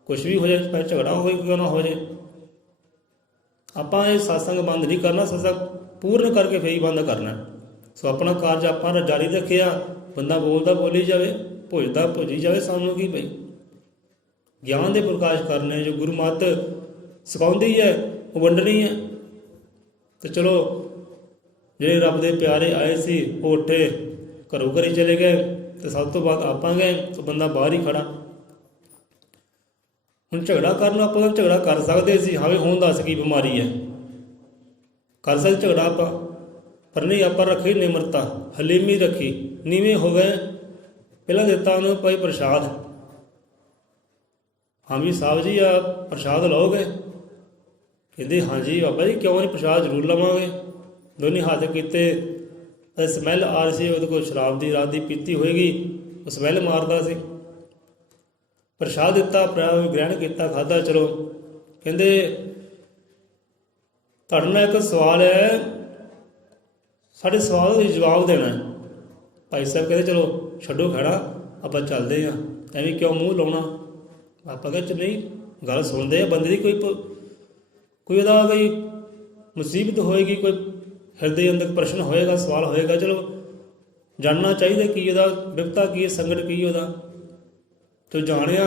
ਕੁਛ ਵੀ ਹੋ ਜਾਏ, ਚਾਹੇ ਝਗੜਾ ਹੋਏ ਕਿਉਂ ਨਾ ਹੋ ਜਾਏ, ਆਪਾਂ ਇਹ ਸਤਸੰਗ ਬੰਦ ਨਹੀਂ ਕਰਨਾ। ਸਤਸੰਗ ਪੂਰਨ ਕਰਕੇ ਫਿਰ ਹੀ ਬੰਦ ਕਰਨਾ। ਸੋ ਆਪਣਾ ਕਾਰਜ ਆਪਾਂ ਜਾਰੀ ਰੱਖਿਆ। ਬੰਦਾ ਬੋਲਦਾ ਬੋਲੀ ਜਾਵੇ, ਭੁੱਜਦਾ ਭੁੱਜੀ ਜਾਵੇ, ਸਾਨੂੰ ਕੀ ਪਈ? ਗਿਆਨ ਦੇ ਪ੍ਰਕਾਸ਼ ਕਰਨੇ, ਜੋ ਗੁਰੂ ਮੱਤ ਸਿਖਾਉਂਦੀ ਹੈ ਉਹ ਵੰਡਣੀ ਹੈ। ਤੇ ਚਲੋ ਜਿਹੜੇ ਰੱਬ ਦੇ ਪਿਆਰੇ ਆਏ ਸੀ ਉਹ ਉੱਠੇ, ਘਰੋਂ ਘਰੀ ਚਲੇ ਗਏ, ਤੇ ਸਭ ਤੋਂ ਬਾਅਦ ਆਪਾਂ ਗਏ। ਤਾਂ ਬੰਦਾ ਬਾਹਰ ਹੀ ਖੜਾ। ਹੁਣ ਝਗੜਾ ਕਰਨ ਨੂੰ ਆਪਾਂ ਤਾਂ ਝਗੜਾ ਕਰ ਸਕਦੇ ਸੀ, ਹਾਵੇ ਹੋਣ ਦੱਸ ਕੀ ਬਿਮਾਰੀ ਹੈ, ਕਰ ਸਕਦੇ ਝਗੜਾ ਆਪਾਂ, ਪਰ ਨਹੀਂ ਆਪਾਂ ਰੱਖੀ ਨਿਮਰਤਾ, ਹਲੀਮੀ ਰੱਖੀ, ਨੀਵੇਂ ਹੋ ਗਏ। ਪਹਿਲਾਂ ਦਿੱਤਾ ਉਹਨੂੰ ਭਾਈ ਪ੍ਰਸ਼ਾਦ, ਹਾਂ ਵੀ ਸਾਹਿਬ ਜੀ ਆ ਪ੍ਰਸ਼ਾਦ ਲਓਗੇ? ਕਹਿੰਦੇ ਹਾਂਜੀ ਬਾਬਾ ਜੀ, ਕਿਉਂ ਨਹੀਂ, ਪ੍ਰਸ਼ਾਦ ਜ਼ਰੂਰ ਲਵਾਂਗੇ। ਦੋਨੇ ਹੱਥ ਕੀਤੇ, ਸਮੈਲ ਆ ਰਹੀ ਸੀ, ਉਹਦੇ ਕੋਲ ਸ਼ਰਾਬ ਦੀ ਰਾਤ ਦੀ ਪੀਤੀ ਹੋਏਗੀ, ਉਹ ਸਮੈਲ ਮਾਰਦਾ ਸੀ। ਪ੍ਰਸ਼ਾਦ ਦਿੱਤਾ, ਗ੍ਰਹਿਣ ਕੀਤਾ, ਖਾਧਾ। ਚਲੋ ਕਹਿੰਦੇ ਤੁਹਾਡੇ ਨਾਲ ਇੱਕ ਸਵਾਲ ਹੈ, ਸਾਡੇ ਸਵਾਲ ਦਾ ਜਵਾਬ ਦੇਣਾ ਹੈ। ਭਾਈ ਸਾਹਿਬ ਕਹਿੰਦੇ ਚਲੋ ਛੱਡੋ ਖੜਾ, ਆਪਾਂ ਚੱਲਦੇ ਹਾਂ, ਐਵੇਂ ਕਿਉਂ ਮੂੰਹ ਲਾਉਣਾ? ਆਪਾਂ ਕਹਿੰਦੇ ਨਹੀਂ, ਗੱਲ ਸੁਣਦੇ ਆ ਬੰਦੇ ਦੀ, ਕੋਈ ਉਹਦਾ ਕੋਈ ਮੁਸੀਬਤ ਹੋਏਗੀ, ਕੋਈ ਹਿਰਦੇ ਅੰਦਰ ਪ੍ਰਸ਼ਨ ਹੋਏਗਾ, ਸਵਾਲ ਹੋਏਗਾ, ਚਲੋ ਜਾਣਨਾ ਚਾਹੀਦਾ ਕੀ ਉਹਦਾ ਵਿਪਤਾ ਕੀ ਹੈ, ਸੰਕਟ ਕੀ ਉਹਦਾ। ਤੂੰ ਜਾਣਿਆ,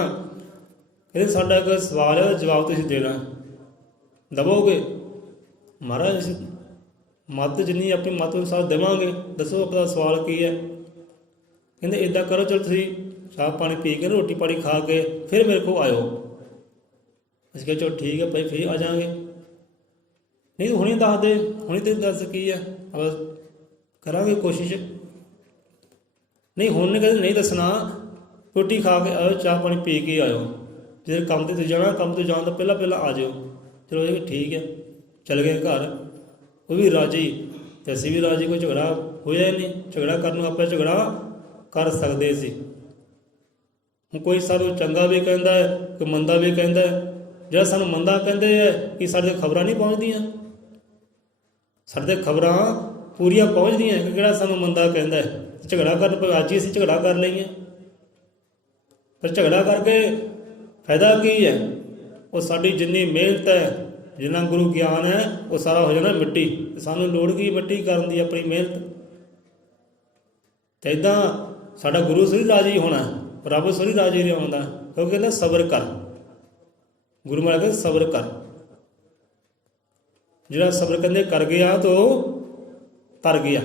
ਕਹਿੰਦੇ ਸਾਡਾ ਇੱਕ ਸਵਾਲ ਹੈ, ਉਹਦਾ ਜਵਾਬ ਤੁਸੀਂ ਦੇਣਾ, ਦੇਵੋਗੇ? ਮਹਾਰਾਜ ਅਸੀਂ ਮੱਤ ਜਿੰਨੀ ਆਪਣੀ ਮੱਤ ਅਨੁਸਾਰ ਦੇਵਾਂਗੇ, ਦੱਸੋ ਆਪਣਾ ਸਵਾਲ ਕੀ ਹੈ? ਕਹਿੰਦੇ ਇੱਦਾਂ ਕਰੋ, ਚਲੋ ਤੁਸੀਂ ਚਾਹ ਪਾਣੀ ਪੀ ਕੇ, ਰੋਟੀ ਪਾਣੀ ਖਾ ਕੇ ਫਿਰ ਮੇਰੇ ਕੋਲ ਆਇਓ। ਅਸੀਂ ਕਿਹਾ ਚਲੋ ਠੀਕ ਹੈ ਭਾਈ, ਫਿਰ ਆ ਜਾਵਾਂਗੇ। ਨਹੀਂ ਤੂੰ ਹੁਣੇ ਦੱਸ ਦੇ, ਹੁਣੇ ਤੇ ਦੱਸ ਕੀ ਹੈ, ਆਪਾਂ ਕਰਾਂਗੇ ਕੋਸ਼ਿਸ਼। ਨਹੀਂ ਹੁਣ ਨਹੀਂ, ਕਹਿੰਦੇ ਨਹੀਂ ਦੱਸਣਾ, ਰੋਟੀ ਖਾ ਕੇ ਆਇਓ, ਚਾਹ ਪਾਣੀ ਪੀ ਕੇ ਆਇਓ, ਜੇ ਕੰਮ 'ਤੇ ਤੁਸੀਂ ਜਾਣਾ, ਕੰਮ 'ਤੇ ਜਾਣ ਤੋਂ ਪਹਿਲਾਂ ਆ ਜਾਇਓ। ਚਲੋ ਇਹ ਠੀਕ ਹੈ, ਚਲੇ ਗਏ ਘਰ, ਉਹ ਵੀ ਰਾਜੀ ਅਤੇ ਅਸੀਂ ਵੀ ਰਾਜੀ। ਕੋਈ ਝਗੜਾ ਹੋਇਆ ਹੀ ਨਹੀਂ। ਝਗੜਾ ਕਰਨ ਨੂੰ ਆਪਾਂ ਝਗੜਾ ਕਰ ਸਕਦੇ ਸੀ। ਹੁਣ ਕੋਈ ਸਾਨੂੰ ਚੰਗਾ ਵੀ ਕਹਿੰਦਾ ਹੈ, ਕੋਈ ਮੰਦਾ ਵੀ ਕਹਿੰਦਾ ਹੈ। ਜਿਹੜਾ ਸਾਨੂੰ ਮੰਦਾ ਕਹਿੰਦੇ ਹੈ ਕਿ ਸਾਡੇ ਖਬਰਾਂ ਨਹੀਂ ਪਹੁੰਚਦੀਆਂ, ਸਾਡੇ ਖਬਰਾਂ ਪੂਰੀਆਂ ਪਹੁੰਚਦੀਆਂ, ਕਿ ਕਿਹੜਾ ਸਾਨੂੰ ਮੰਦਾ ਕਹਿੰਦਾ ਹੈ। ਝਗੜਾ ਕਰਨ ਪਏ, ਅੱਜ ਹੀ ਅਸੀਂ ਝਗੜਾ ਕਰ ਲਈਏ, ਪਰ ਝਗੜਾ ਕਰਕੇ ਫਾਇਦਾ ਕੀ ਹੈ? ਉਹ ਸਾਡੀ ਜਿੰਨੀ ਮਿਹਨਤ ਹੈ, ਜਿੰਨਾ ਗੁਰੂ ਗਿਆਨ ਹੈ, ਉਹ ਸਾਰਾ ਹੋ ਜਾਣਾ ਮਿੱਟੀ। ਸਾਨੂੰ ਲੋੜ ਕੀ ਮਿੱਟੀ ਕਰਨ ਦੀ ਆਪਣੀ ਮਿਹਨਤ? ਤੇ ਇੱਦਾਂ ਸਾਡਾ ਗੁਰੂ ਸੋਰੀ ਰਾਜੀ ਹੋਣਾ, ਰੱਬ ਸੋਰੀ ਰਾਜੀ ਨਹੀਂ ਆਉਂਦਾ, ਕਿਉਂਕਿ ਕਹਿੰਦਾ ਸਬਰ ਕਰ। ਗੁਰੂ ਮਹਾਰਾਜ ਕਹਿੰਦੇ ਸਬਰ ਕਰ। ਜਿਹੜਾ ਸਬਰ ਕਹਿੰਦੇ ਕਰ ਗਿਆ ਤਾਂ ਉਹ ਤਰ ਗਿਆ,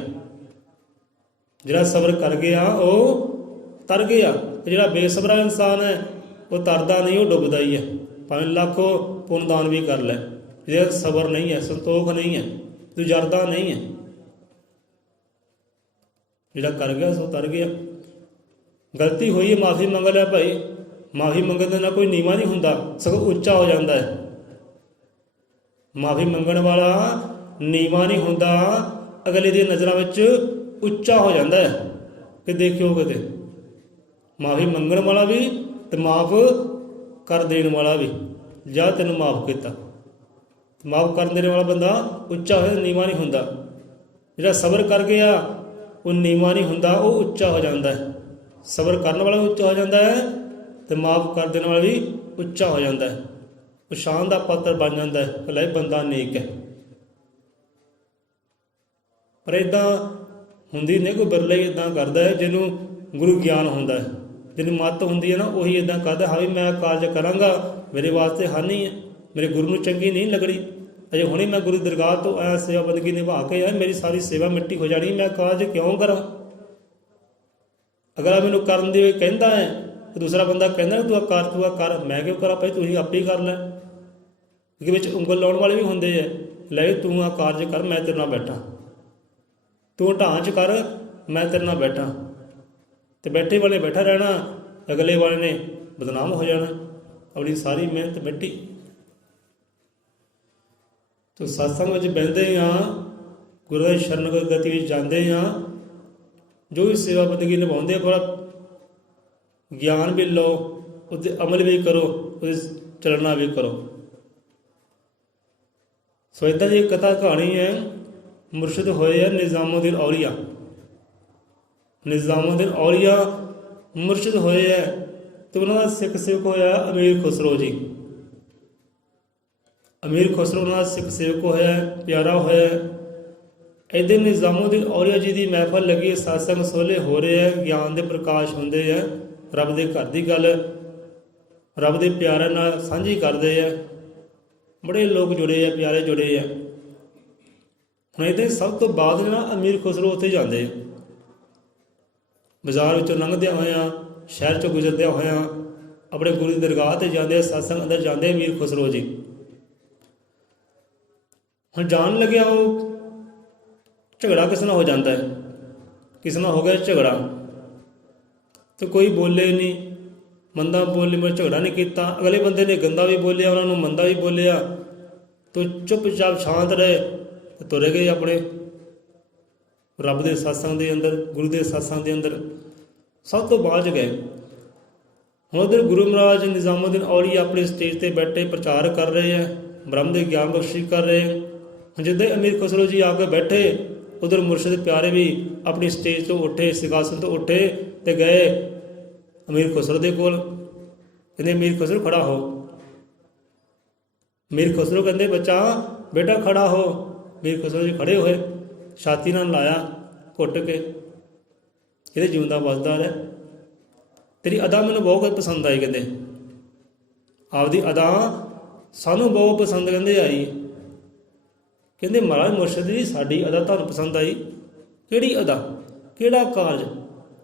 ਜਿਹੜਾ ਸਬਰ ਕਰ ਗਿਆ ਉਹ ਤਰ ਗਿਆ। ਜਿਹੜਾ ਬੇਸਬਰਾ ਇਨਸਾਨ ਹੈ ਉਹ ਤਰਦਾ ਨਹੀਂ, ਉਹ ਡੁੱਬਦਾ ਹੀ ਹੈ, ਭਾਵੇਂ ਲੱਖੋਂ ਪੁੰਨ ਦਾਨ ਵੀ ਕਰ ਲੈ। ਜੇ ਸਬਰ ਨਹੀਂ ਹੈ, ਸੰਤੋਖ ਨਹੀਂ ਹੈ, ਗੁਜ਼ਾਰਦਾ ਨਹੀਂ ਹੈ, ਜਿਹੜਾ ਕਰ ਗਿਆ ਸੋ ਤਰ ਗਿਆ। ਗਲਤੀ ਹੋਈ ਹੈ, ਮਾਫੀ ਮੰਗ ਲਿਆ ਭਾਈ। ਮਾਫੀ ਮੰਗਣ ਦੇ ਨਾਲ ਕੋਈ ਨੀਵਾਂ ਨਹੀਂ ਹੁੰਦਾ, ਸਗੋਂ ਉੱਚਾ ਹੋ ਜਾਂਦਾ ਹੈ। ਮਾਫੀ ਮੰਗਣ ਵਾਲਾ ਨੀਵਾਂ ਨਹੀਂ ਹੁੰਦਾ, ਅਗਲੇ ਦੀ ਨਜ਼ਰਾਂ ਵਿੱਚ ਉੱਚਾ ਹੋ ਜਾਂਦਾ ਹੈ। ਕਿ ਦੇਖਿਓ ਕਿਤੇ ਮਾਫੀ ਮੰਗਣ ਵਾਲਾ ਵੀ ਤੇ ਮਾਫ ਕਰ ਦੇਣ ਵਾਲਾ ਵੀ, ਜਾਂ ਤੈਨੂੰ ਮਾਫ ਕੀਤਾ, ਮਾਫ ਕਰਨ ਦੇਣ ਵਾਲਾ ਬੰਦਾ ਉੱਚਾ ਹੋਇਆ, ਨੀਵਾਂ ਨਹੀਂ ਹੁੰਦਾ। ਜਿਹੜਾ ਸਬਰ ਕਰ ਗਿਆ ਉਹ ਨੀਵਾਂ ਨਹੀਂ ਹੁੰਦਾ, ਉਹ ਉੱਚਾ ਹੋ ਜਾਂਦਾ ਹੈ। ਸਬਰ ਕਰਨ ਵਾਲਾ ਵੀ ਉੱਚਾ ਹੋ ਜਾਂਦਾ ਹੈ ਅਤੇ ਮਾਫ ਕਰ ਦੇਣ ਵਾਲਾ ਵੀ ਉੱਚਾ ਹੋ ਜਾਂਦਾ ਹੈ। ਉਹ ਸ਼ਾਨ ਦਾ ਪਾਤਰ ਬਣ ਜਾਂਦਾ ਹੈ ਕਿ ਲੈ ਬੰਦਾ ਨੇਕ ਹੈ। ਪਰ ਇੱਦਾਂ ਹੁੰਦੀ ਨਹੀਂ, ਕੋਈ ਬਿਰਲਾ ਹੀ ਇੱਦਾਂ ਕਰਦਾ ਹੈ ਜਿਹਨੂੰ ਗੁਰੂ ਗਿਆਨ ਹੁੰਦਾ ਹੈ, ਜਿਹਨੂੰ ਮੱਤ ਹੁੰਦੀ ਹੈ ਨਾ, ਉਹੀ ਇੱਦਾਂ ਕਰਦਾ ਹਾਂ ਵੀ ਮੈਂ ਕਾਰਜ ਕਰਾਂਗਾ, ਮੇਰੇ ਵਾਸਤੇ ਹਾਨੀ ਹੈ, ਮੇਰੇ ਗੁਰੂ ਨੂੰ ਚੰਗੀ ਨਹੀਂ ਲੱਗਣੀ, ਅਜੇ ਹੁਣੇ ਮੈਂ ਗੁਰੂ ਦਰਗਾਹ ਤੋਂ ਆਇਆ, ਸੇਵਾ ਬੰਦਗੀ ਨਿਭਾ ਕੇ ਆਇਆ, ਮੇਰੀ ਸਾਰੀ ਸੇਵਾ ਮਿੱਟੀ ਹੋ ਜਾਣੀ, ਮੈਂ ਕਾਰਜ ਕਿਉਂ ਕਰਾਂ। ਅਗਰ ਮੈਨੂੰ ਕਰਨ ਦੀ ਕਹਿੰਦਾ ਹੈ ਤਾਂ ਦੂਸਰਾ ਬੰਦਾ ਕਹਿੰਦਾ ਤੂੰ ਆ ਕਰ, ਮੈਂ ਕਿਉਂ ਕਰਾਂ ਭਾਈ, ਤੁਸੀਂ ਆਪੇ ਹੀ ਕਰ ਲੈ। ਕਿਉਂਕਿ ਵਿੱਚ ਉਂਗਲ ਲਾਉਣ ਵਾਲੇ ਵੀ ਹੁੰਦੇ ਹੈ, ਲੈ ਤੂੰ ਆ ਕਾਰਜ ਕਰ, ਮੈਂ ਤੇਰੇ ਨਾਲ ਬੈਠਾ, ਤੂੰ ਢਾਂਚ ਕਰ, ਮੈਂ ਤੇਰੇ ਨਾਲ ਬੈਠਾ। ਅਤੇ ਬੈਠੇ ਵਾਲੇ ਬੈਠਾ ਰਹਿਣਾ, ਅਗਲੇ ਵਾਲੇ ਨੇ ਬਦਨਾਮ ਹੋ ਜਾਣਾ, ਆਪਣੀ ਸਾਰੀ ਮਿਹਨਤ ਮਿੱਟੀ। ਤੋ ਸਤਸੰਗ ਵਿੱਚ ਬਹਿੰਦੇ ਹਾਂ, ਗੁਰੂ ਦੀ ਸ਼ਰਨਗਤੀ ਵਿੱਚ ਜਾਂਦੇ ਹਾਂ, ਜੋ ਵੀ ਸੇਵਾ ਬੰਦਗੀ ਨਿਭਾਉਂਦੇ, ਬੜਾ ਗਿਆਨ ਵੀ ਲਓ, ਉਹਦੇ ਅਮਲ ਵੀ ਕਰੋ, ਉਹਦੇ ਚੱਲਣਾ ਵੀ ਕਰੋ। ਸੋ ਇੱਦਾਂ ਦੀ ਕਥਾ ਕਹਾਣੀ ਹੈ। ਮੁਰਸ਼ਿਦ ਹੋਏ ਹੈ ਨਿਜ਼ਾਮੁਦੀਨ ਔਲੀਆ, ਨਿਜ਼ਾਮੁਦੀਨ ਔਲੀਆ ਮੁਰਸ਼ਿਦ ਹੋਏ ਹੈ ਅਤੇ ਉਹਨਾਂ ਦਾ ਸਿੱਖ ਸੇਵਕ ਹੋਇਆ ਅਮੀਰ ਖੁਸਰੋ ਜੀ। ਅਮੀਰ ਖੁਸਰੋ ਉਹਨਾਂ ਦਾ ਸਿੱਖ ਸੇਵਕ ਹੋਇਆ, ਪਿਆਰਾ ਹੋਇਆ। ਇੱਦਾਂ ਨਿਜ਼ਾਮੁਦੀਨ ਔਲੀਆ ਜੀ ਦੀ ਮਹਿਫਲ ਲੱਗੀ, ਸਤਸੰਗ ਸੋਹਲੇ ਹੋ ਰਹੇ ਹੈ, ਗਿਆਨ ਦੇ ਪ੍ਰਕਾਸ਼ ਹੁੰਦੇ ਹੈ, ਰੱਬ ਦੇ ਘਰ ਦੀ ਗੱਲ ਰੱਬ ਦੇ ਪਿਆਰਿਆਂ ਨਾਲ ਸਾਂਝੀ ਕਰਦੇ ਹੈ, ਬੜੇ ਲੋਕ ਜੁੜੇ ਹੈ, ਪਿਆਰੇ ਜੁੜੇ ਹੈ। ਹੁਣ ਇੱਦਾਂ ਸਭ ਤੋਂ ਬਾਅਦ ਨਾ ਅਮੀਰ ਖੁਸਰੋ ਉੱਥੇ ਜਾਂਦੇ, ਬਾਜ਼ਾਰ ਵਿੱਚੋਂ ਲੰਘਦਿਆਂ ਹੋਇਆਂ, ਸ਼ਹਿਰ 'ਚੋਂ ਗੁਜ਼ਰਦਿਆਂ ਹੋਇਆਂ ਆਪਣੇ ਗੁਰੂ ਦੀ ਦਰਗਾਹ 'ਤੇ ਜਾਂਦੇ, ਸਤਸੰਗ ਅੰਦਰ ਜਾਂਦੇ ਅਮੀਰ ਖੁਸਰੋ ਜੀ। ਹੁਣ ਜਾਣ ਲੱਗਿਆ ਉਹ ਝਗੜਾ ਕਿਸੇ ਨਾਲ ਹੋ ਜਾਂਦਾ ਹੈ, ਕਿਸੇ ਨਾਲ ਹੋ ਗਿਆ ਝਗੜਾ, ਅਤੇ ਕੋਈ ਬੋਲੇ ਨਹੀਂ, ਮੰਦਾ ਬੋਲੇ, ਮੈਂ ਝਗੜਾ ਨਹੀਂ ਕੀਤਾ, ਅਗਲੇ ਬੰਦੇ ਨੇ ਗੰਦਾ ਵੀ ਬੋਲਿਆ, ਉਹਨਾਂ ਨੂੰ ਮੰਦਾ ਵੀ ਬੋਲਿਆ, ਤੋ ਚੁੱਪ-ਚਾਪ ਸ਼ਾਂਤ ਰਹੇ, ਤੁਰੇ ਗਏ ਆਪਣੇ ਰੱਬ ਦੇ ਸਤਸੰਗ ਦੇ ਅੰਦਰ, ਗੁਰੂ ਦੇ ਸਤਸੰਗ ਦੇ ਅੰਦਰ। ਸਭ ਤੋਂ ਬਾਅਦ ਗਏ। ਹੁਣ ਉੱਧਰ ਗੁਰੂ ਮਹਾਰਾਜ ਨਿਜ਼ਾਮੁਦੀਨ ਔਲੀਆ ਆਪਣੇ ਸਟੇਜ 'ਤੇ ਬੈਠੇ ਪ੍ਰਚਾਰ ਕਰ ਰਹੇ ਹੈ, ਬ੍ਰਹਮ ਦੇ ਗਿਆਨ ਬਖਸ਼ੀ ਕਰ ਰਹੇ। ਹੁਣ ਜਿੱਦਾਂ ਅਮੀਰ ਖੁਸਰੋ ਜੀ ਆ ਕੇ ਬੈਠੇ, ਉੱਧਰ ਮੁਰਸ਼ਿਦ ਪਿਆਰੇ ਵੀ ਆਪਣੀ ਸਟੇਜ ਤੋਂ ਉੱਠੇ, ਸਿੰਘਾਸਨ ਤੋਂ ਉੱਠੇ ਅਤੇ ਗਏ ਅਮੀਰ ਖੁਸਰੋ ਦੇ ਕੋਲ। ਕਹਿੰਦੇ ਅਮੀਰ ਖੁਸਰੋ ਖੜਾ ਹੋ। ਅਮੀਰ ਖੁਸਰੋ ਕਹਿੰਦੇ ਬੱਚਾ ਬੇਟਾ ਖੜਾ ਹੋ। ਅਮੀਰ ਖੁਸਰੋ ਜੀ ਖੜੇ ਹੋਏ, ਛਾਤੀ ਨਾਲ ਲਾਇਆ ਘੁੱਟ ਕੇ, ਇਹਦੇ ਜਿਉਂਦਾ ਵੱਸਦਾ ਰਹਿ, ਤੇਰੀ ਅਦਾ ਮੈਨੂੰ ਬਹੁਤ ਪਸੰਦ ਆਈ। ਕਹਿੰਦੇ ਆਪਦੀ ਅਦਾ ਸਾਨੂੰ ਬਹੁਤ ਪਸੰਦ ਕਹਿੰਦੇ ਆਈ। ਕਹਿੰਦੇ ਮਹਾਰਾਜ ਮੁਰਸ਼ਿਦ ਜੀ ਸਾਡੀ ਅਦਾ ਤੁਹਾਨੂੰ ਪਸੰਦ ਆਈ, ਕਿਹੜੀ ਅਦਾ, ਕਿਹੜਾ ਕਾਰਜ,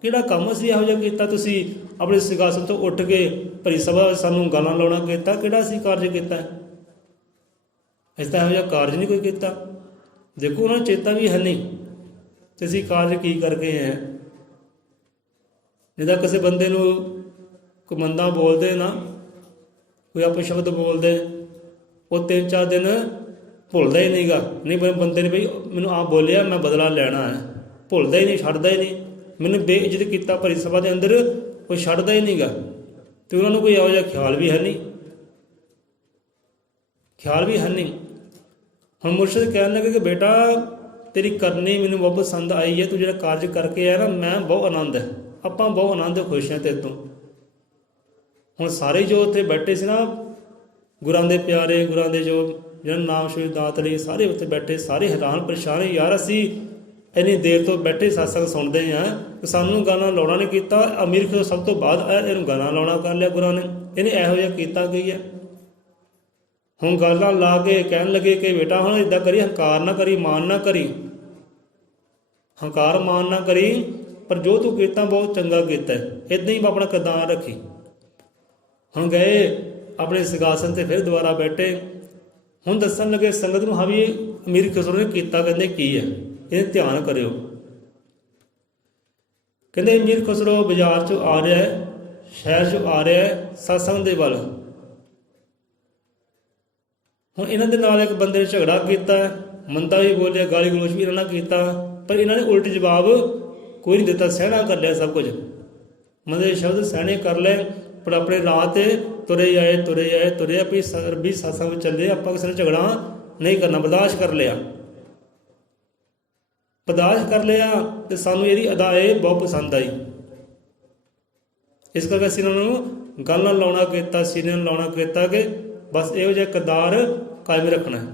ਕਿਹੜਾ ਕੰਮ ਅਸੀਂ ਇਹੋ ਜਿਹਾ ਕੀਤਾ, ਤੁਸੀਂ ਆਪਣੇ ਸਿੰਘਾਸਨ ਤੋਂ ਉੱਠ ਕੇ ਭਰੀ ਸਭਾ ਸਾਨੂੰ ਗਾਲਾਂ ਲਾਉਣਾ ਕੀਤਾ, ਕਿਹੜਾ ਅਸੀਂ ਕਾਰਜ ਕੀਤਾ। ਇਸ ਤਾਂ ਇਹੋ ਜਿਹਾ ਕਾਰਜ ਨਹੀਂ ਕੋਈ ਕੀਤਾ। ਦੇਖੋ ਉਹਨਾਂ ਨੂੰ ਚੇਤਾ ਵੀ ਹੈ ਨਹੀਂ ਅਤੇ ਅਸੀਂ ਕਾਰਜ ਕੀ ਕਰਕੇ ਹੈ। ਜਿੱਦਾਂ ਕਿਸੇ ਬੰਦੇ ਨੂੰ ਕੋਈ ਮੰਦਾ ਬੋਲਦੇ ਨਾ, ਕੋਈ ਅਪਸ਼ਬਦ ਬੋਲਦੇ, ਉਹ 3-4 ਦਿਨ ਭੁੱਲਦਾ ਹੀ ਨਹੀਂ ਗਾ, ਨਹੀਂ ਬੰਦੇ ਨੇ ਬਈ ਮੈਨੂੰ ਆਪ ਬੋਲਿਆ ਮੈਂ ਬਦਲਾ ਲੈਣਾ ਹੈ, ਭੁੱਲਦਾ ਹੀ ਨਹੀਂ, ਛੱਡਦਾ ਹੀ ਨਹੀਂ। ਮੈਨੂੰ ਬੇਇੱਜ਼ਤ ਕੀਤਾ ਭਰੀ ਸਭਾ ਦੇ ਅੰਦਰ, ਕੋਈ ਛੱਡਦਾ ਹੀ ਨਹੀਂ ਗਾ। ਅਤੇ ਉਹਨਾਂ ਨੂੰ ਕੋਈ ਇਹੋ ਜਿਹਾ ਖਿਆਲ ਵੀ ਹੈ ਨਹੀਂ, ਖਿਆਲ ਵੀ ਹੈ ਨਹੀਂ। ਹੁਣ ਮੁਰਸ਼ਿਦ ਕਹਿਣ ਲੱਗੇ ਕਿ ਬੇਟਾ ਤੇਰੀ ਕਰਨੀ ਮੈਨੂੰ ਬਹੁਤ ਪਸੰਦ ਆਈ ਹੈ, ਤੂੰ ਜਿਹੜਾ ਕਾਰਜ ਕਰਕੇ ਆਇਆ ਨਾ, ਮੈਂ ਬਹੁਤ ਆਨੰਦ ਹੈ, ਆਪਾਂ ਬਹੁਤ ਆਨੰਦ ਖੁਸ਼ ਹਾਂ ਤੇਰੇ ਤੋਂ। ਹੁਣ ਸਾਰੇ ਜੋ ਉੱਥੇ ਬੈਠੇ ਸੀ ਨਾ, ਗੁਰਾਂ ਦੇ ਪਿਆਰੇ, ਗੁਰਾਂ ਦੇ ਜੋ ਜਿਹਨਾਂ ਨਾਮ ਸ਼੍ਰੀ ਦਾਤ ਲਈ, ਸਾਰੇ ਉੱਥੇ ਬੈਠੇ, ਸਾਰੇ ਹੈਰਾਨ ਪਰੇਸ਼ਾਨ, ਯਾਰ ਅਸੀਂ ਇੰਨੀ ਦੇਰ ਤੋਂ ਬੈਠੇ ਸਤਸੰਗ ਸੁਣਦੇ ਹਾਂ, ਸਾਨੂੰ ਗਾਣਾ ਲਾਉਣਾ ਨਹੀਂ ਕੀਤਾ, ਅਮੀਰ ਖੁਸਰੋ ਸਭ ਤੋਂ ਬਾਅਦ ਆਇਆ, ਇਹਨੂੰ ਗਾਣਾ ਲਾਉਣਾ ਕਰ ਲਿਆ ਗੁਰਾਂ ਨੇ, ਇਹਨੇ ਇਹੋ ਜਿਹਾ ਕੀਤਾ ਕੀ ਹੈ। ਹੁਣ ਗਾਲਾਂ ਲਾ ਕੇ ਕਹਿਣ ਲੱਗੇ ਕਿ ਬੇਟਾ ਹੁਣ ਇੱਦਾਂ ਕਰੀ, ਹੰਕਾਰ ਨਾ ਕਰੀ, ਮਾਨ ਨਾ ਕਰੀ, ਹੰਕਾਰ ਮਾਨ ਨਾ ਕਰੀ, ਪਰ ਜੋ ਤੂੰ ਕੀਤਾ ਬਹੁਤ ਚੰਗਾ ਕੀਤਾ, ਇੱਦਾਂ ਹੀ ਆਪਣਾ ਕਿਰਦਾਰ ਰੱਖੀ। ਹੁਣ ਗਏ ਆਪਣੇ ਸਿੰਘਾਸਨ 'ਤੇ ਫਿਰ ਦੁਬਾਰਾ ਬੈਠੇ। ਹੁਣ ਦੱਸਣ ਲੱਗੇ ਸੰਗਤ ਨੂੰ, ਹਾਂ ਵੀ ਅਮੀਰ ਖੁਸਰੋ ਨੇ ਕੀਤਾ ਕਹਿੰਦੇ ਕੀ ਹੈ, ਇਹ ਧਿਆਨ ਕਰਿਓ। ਕਹਿੰਦੇ ਅਮੀਰ ਖੁਸਰੋ ਬਾਜ਼ਾਰ 'ਚੋਂ ਆ ਰਿਹਾ ਹੈ, ਸ਼ਹਿਰ 'ਚੋਂ ਆ ਰਿਹਾ ਹੈ ਸਤਸੰਗ ਦੇ ਵੱਲ। ਹੁਣ ਇਹਨਾਂ ਦੇ ਨਾਲ ਇੱਕ ਬੰਦੇ ਨੇ ਝਗੜਾ ਕੀਤਾ, ਮੰਦਾ ਵੀ ਬੋਲਿਆ, ਗਾਲੀ ਗਲੋਚ ਵੀ ਇਹਨਾਂ ਨਾਲ ਕੀਤਾ, ਪਰ ਇਹਨਾਂ ਨੇ ਉਲਟ ਜਵਾਬ ਕੋਈ ਨਹੀਂ ਦਿੱਤਾ, ਸਹਿਣਾ ਕਰ ਲਿਆ ਸਭ ਕੁਝ, ਮੰਦੇ ਸ਼ਬਦ ਸਹਿਣੇ ਕਰ ਲਏ, ਪਰ ਆਪਣੇ ਰਾਹ 'ਤੇ ਤੁਰੇ ਆਏ, ਵੀ ਰੱਬੀ ਸਤਸੰਗ ਵਿੱਚ ਚੱਲੇ, ਆਪਾਂ ਕਿਸੇ ਨਾਲ ਝਗੜਾ ਨਹੀਂ ਕਰਨਾ, ਬਰਦਾਸ਼ਤ ਕਰ ਲਿਆ, ਬਰਦਾਸ਼ਤ ਕਰ ਲਿਆ। ਅਤੇ ਸਾਨੂੰ ਇਹਦੀ ਅਦਾ ਇਹ ਬਹੁਤ ਪਸੰਦ ਆਈ। ਇਸ ਕਰਕੇ ਅਸੀਂ ਇਹਨਾਂ ਨੂੰ ਗੱਲ ਨਾਲ ਲਾਉਣਾ ਕੀਤਾ, ਸੀਨੇ ਨੂੰ ਲਾਉਣਾ ਕੀਤਾ ਕਿ ਬਸ ਇਹੋ ਜਿਹਾ ਕਿਰਦਾਰ ਕਾਇਮ ਰੱਖਣਾ ਹੈ।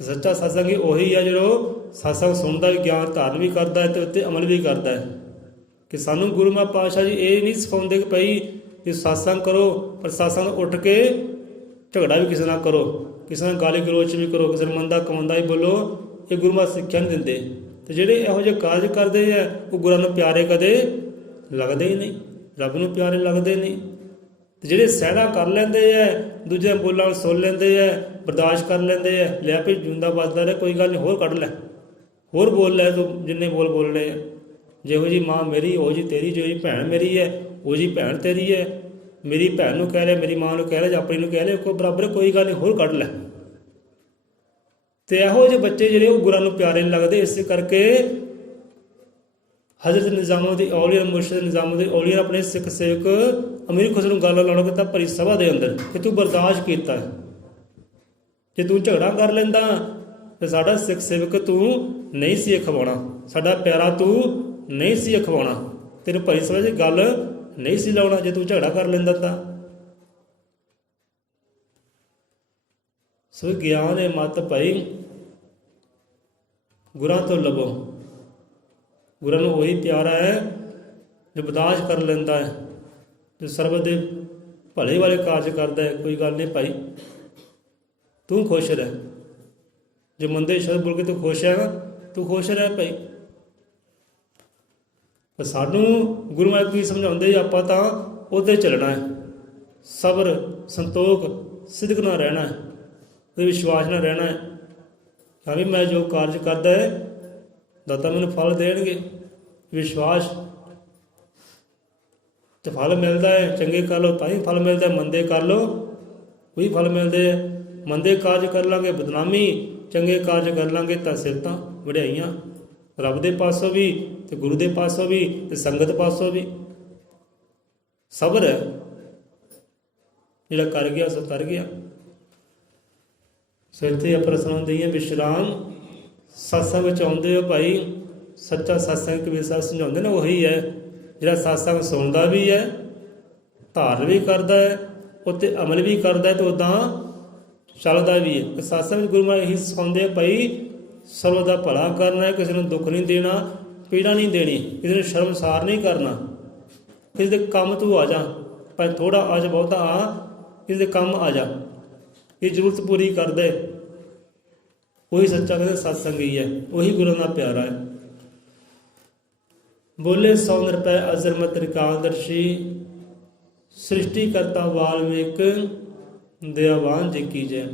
ਤੇ ਸੱਚਾ ਸਤਸੰਗੀ ਉਹੀ ਹੈ ਜਦੋਂ ਸਤਸੰਗ ਸੁਣਦਾ ਵੀ, ਗਿਆਨ ਧਾਰਨ ਵੀ ਕਰਦਾ ਹੈ ਤੇ ਉੱਤੇ ਅਮਲ ਵੀ ਕਰਦਾ ਹੈ। ਕਿ ਸਾਨੂੰ ਗੁਰੂ ਮਹਾਰਾਜ ਪਾਤਸ਼ਾਹ ਜੀ ਇਹ ਨਹੀਂ ਸਿਖਾਉਂਦੇ ਕਿ ਭਈ ਜੇ ਸਤਸੰਗ ਕਰੋ ਪਰ ਸਤਸੰਗ ਉੱਠ ਕੇ ਝਗੜਾ ਵੀ ਕਿਸੇ ਨਾਲ ਕਰੋ, ਕਿਸੇ ਨਾਲ ਗਾਲੀ ਗਲੋਚ ਵੀ ਕਰੋ, ਕਿਸੇ ਨੂੰ ਮੰਦਾ ਕਮੰਦਾ ਵੀ ਬੋਲੋ। ਇਹ ਗੁਰੂ ਮਹਾਰਾਜ ਸਿੱਖਿਆ ਨਹੀਂ ਦਿੰਦੇ। ਤੇ ਜਿਹੜੇ ਇਹੋ ਜਿਹੇ ਕਾਰਜ ਕਰਦੇ ਆ ਉਹ ਗੁਰਾਂ ਨੂੰ ਪਿਆਰੇ ਕਦੇ ਲੱਗਦੇ ਹੀ ਨਹੀਂ, ਰੱਬ ਨੂੰ ਪਿਆਰੇ ਲੱਗਦੇ ਨਹੀਂ। ਤੇ ਜਿਹੜੇ ਸਹਿਣਾ ਕਰ ਲੈਂਦੇ ਆ, ਦੂਜਿਆਂ ਬੋਲਾਂ ਨੂੰ ਸੁਣ ਲੈਂਦੇ ਆ, ਬਰਦਾਸ਼ਤ ਕਰ ਲੈਂਦੇ ਆ, ਲਿਆ ਵੀ ਜੂੰਦਾ ਵੱਜਦਾ ਰਿਹਾ, ਕੋਈ ਗੱਲ ਨਹੀਂ, ਹੋਰ ਕੱਢ ਲੈ, ਹੋਰ ਬੋਲ ਲੈ ਤੂੰ ਜਿੰਨੇ ਬੋਲਣੇ ਆ। ਜਿਹੋ ਜੀ ਮਾਂ ਮੇਰੀ ਉਹ ਜੀ ਤੇਰੀ, ਜਿਹੋ ਜੀ ਭੈਣ ਮੇਰੀ ਹੈ ਉਹ ਜੀ ਭੈਣ ਤੇਰੀ ਹੈ। ਮੇਰੀ ਭੈਣ ਨੂੰ ਕਹਿ ਲਿਆ, ਮੇਰੀ ਮਾਂ ਨੂੰ ਕਹਿ ਲਿਆ, ਜਾਂ ਆਪਣੀ ਨੂੰ ਕਹਿ ਲਿਆ, ਕੋਈ ਬਰਾਬਰ, ਕੋਈ ਗੱਲ ਨਹੀਂ, ਹੋਰ ਕੱਢ ਲੈ। ਤੇ ਇਹੋ ਜਿਹੇ ਬੱਚੇ ਜਿਹੜੇ ਉਹ ਗੁਰਾਂ ਨੂੰ ਪਿਆਰੇ ਨਹੀਂ ਲੱਗਦੇ। ਇਸੇ ਕਰਕੇ ਹਜ਼ਰਤ ਨਿਜ਼ਾਮੁਦੀਨ ਔਲੀਆ, ਮੁਰਸ਼ਿਦ ਨਿਜ਼ਾਮੁਦੀਨ ਔਲੀਆ ਆਪਣੇ ਸਿੱਖ ਸੇਵਕ ਅਮੀਰ ਖੁਸਰੋ ਨੂੰ ਗੱਲ ਲਾਉਣਾ ਕੀਤਾ ਭਰੀ ਸਭਾ ਦੇ ਅੰਦਰ ਕਿ ਤੂੰ ਬਰਦਾਸ਼ਤ ਕੀਤਾ, ਜੇ ਤੂੰ ਝਗੜਾ ਕਰ ਲੈਂਦਾ ਤੇ ਸਾਡਾ ਸਿੱਖ ਸੇਵਕ ਤੂੰ ਨਹੀਂ ਸੀ ਅਖਵਾਉਣਾ, ਸਾਡਾ ਪਿਆਰਾ ਤੂੰ ਨਹੀਂ ਸੀ ਅਖਵਾਉਣਾ, ਤੈਨੂੰ ਭਰੀ ਸਭਾ 'ਚ ਗੱਲ ਨਹੀਂ ਸੀ ਲਾਉਣਾ ਜੇ ਤੂੰ ਝਗੜਾ ਕਰ ਲੈਂਦਾ ਤਾਂ। ਸੋ ਗਿਆਨ ਇਹ ਮਤ ਭਾਈ ਗੁਰਾਂ ਤੋਂ ਲੱਭੋ। ਗੁਰਾਂ ਨੂੰ ਉਹੀ ਪਿਆਰਾ ਹੈ ਜੋ ਬਰਦਾਸ਼ਤ ਕਰ ਲੈਂਦਾ ਹੈ, ਜੋ ਸਰਬਤ ਦੇ ਭਲੇ ਵਾਲੇ ਕਾਰਜ ਕਰਦਾ ਹੈ। ਕੋਈ ਗੱਲ ਨਹੀਂ ਭਾਈ, ਤੂੰ ਖੁਸ਼ ਰਹਿ, ਜੇ ਮੰਦੇ ਸ਼ਬਦ ਬੋਲ ਕੇ ਤੂੰ ਖੁਸ਼ ਹੈ ਨਾ, ਤੂੰ ਖੁਸ਼ ਰਹਿ ਭਾਈ। ਪਰ ਸਾਨੂੰ ਗੁਰੂ ਮਹਾਰਾਜ ਕੀ ਸਮਝਾਉਂਦੇ, ਆਪਾਂ ਤਾਂ ਉਹਦੇ ਚੱਲਣਾ ਹੈ, ਸਬਰ ਸੰਤੋਖ ਸਿਦਕ ਨਾਲ ਰਹਿਣਾ ਹੈ, ਉਹਦੇ ਵਿਸ਼ਵਾਸ ਨਾਲ ਰਹਿਣਾ ਹੈ। ਤਾਂ ਵੀ ਮੈਂ ਜੋ ਕਾਰਜ ਕਰਦਾ ਹੈ ਦਾਤਾ ਮੈਨੂੰ ਫਲ ਦੇਣਗੇ। ਵਿਸ਼ਵਾਸ ਤੇ ਫਲ ਮਿਲਦਾ ਹੈ, ਚੰਗੇ ਕਰ ਲਓ ਤਾਂ ਹੀ ਫਲ ਮਿਲਦਾ, ਮੰਦੇ ਕਰ ਲਓ ਉਹੀ ਫਲ ਮਿਲਦੇ ਹੈ। ਮੰਦੇ ਕਾਰਜ ਕਰ ਲਾਂਗੇ ਬਦਨਾਮੀ, ਚੰਗੇ ਕਾਰਜ ਕਰ ਲਾਂਗੇ ਤਾਂ ਸਿਫਤਾਂ ਵਡਿਆਈਆਂ, ਰੱਬ ਦੇ ਪਾਸੋਂ ਵੀ ਤੇ ਗੁਰੂ ਦੇ ਪਾਸੋਂ ਵੀ ਤੇ ਸੰਗਤ ਪਾਸੋਂ ਵੀ। ਸਬਰ ਹੈ, ਜਿਹੜਾ ਕਰ ਗਿਆ ਸੋ ਤਰ ਗਿਆ। ਸੋ ਇੱਥੇ ਪ੍ਰਸੰਨ ਹੁੰਦੀ ਹੈ ਵਿਸ਼ਰਾਮ। ਸਤਸੰਗ ਵਿੱਚ ਆਉਂਦੇ ਹੋ ਭਾਈ, ਸੱਚਾ ਸਤਸੰਗ ਕਬੀਰ ਸਾਹਿਬ ਸਮਝਾਉਂਦੇ ਨੇ ਉਹੀ ਹੈ ਜਿਹੜਾ ਸਤਸੰਗ ਸੁਣਦਾ ਵੀ ਹੈ, ਧਾਰਨ ਵੀ ਕਰਦਾ ਹੈ, ਉੱਤੇ ਅਮਲ ਵੀ ਕਰਦਾ ਹੈ ਤੇ ਉੱਦਾਂ ਚੱਲਦਾ ਵੀ ਹੈ। ਸਤਸੰਗ ਵਿੱਚ ਗੁਰੂ ਮਹਾਰਾਜ ਇਹੀ ਸਿਖਾਉਂਦੇ ਆ ਭਾਈ ਸਰਬ ਦਾ ਭਲਾ ਕਰਨਾ ਹੈ, ਕਿਸੇ ਨੂੰ ਦੁੱਖ ਨਹੀਂ ਦੇਣਾ, ਪੀੜਾ ਨਹੀਂ ਦੇਣੀ, ਕਿਸੇ ਨੂੰ ਸ਼ਰਮਸਾਰ ਨਹੀਂ ਕਰਨਾ। ਕਿਸੇ ਦੇ ਕੰਮ ਤੂੰ ਆ ਜਾ, ਭਾਵੇਂ ਥੋੜ੍ਹਾ ਆ ਜਾ ਬਹੁਤਾ ਆ, ਕਿਸੇ ਦੇ ਕੰਮ ਆ ਜਾ, ਇਹ ਜ਼ਰੂਰਤ ਪੂਰੀ ਕਰਦੇ। ਉਹੀ ਸੱਚਾ ਕਹਿੰਦੇ ਸਤਸੰਗ ਹੀ ਹੈ, ਉਹੀ ਗੁਰੂ ਦਾ ਪਿਆਰਾ ਹੈ। ਬੋਲੇ 100 ਰੁਪਏ ਅਜ਼ਰਮਤ ਤ੍ਰਿਕਾਲਦਰਸ਼ੀ, ਸ੍ਰਿਸ਼ਟੀ ਕਰਤਾ ਵਾਲਮੀਕ, ਦਇਆਵਾਨ ਜੀ ਕੀ ਜੈ।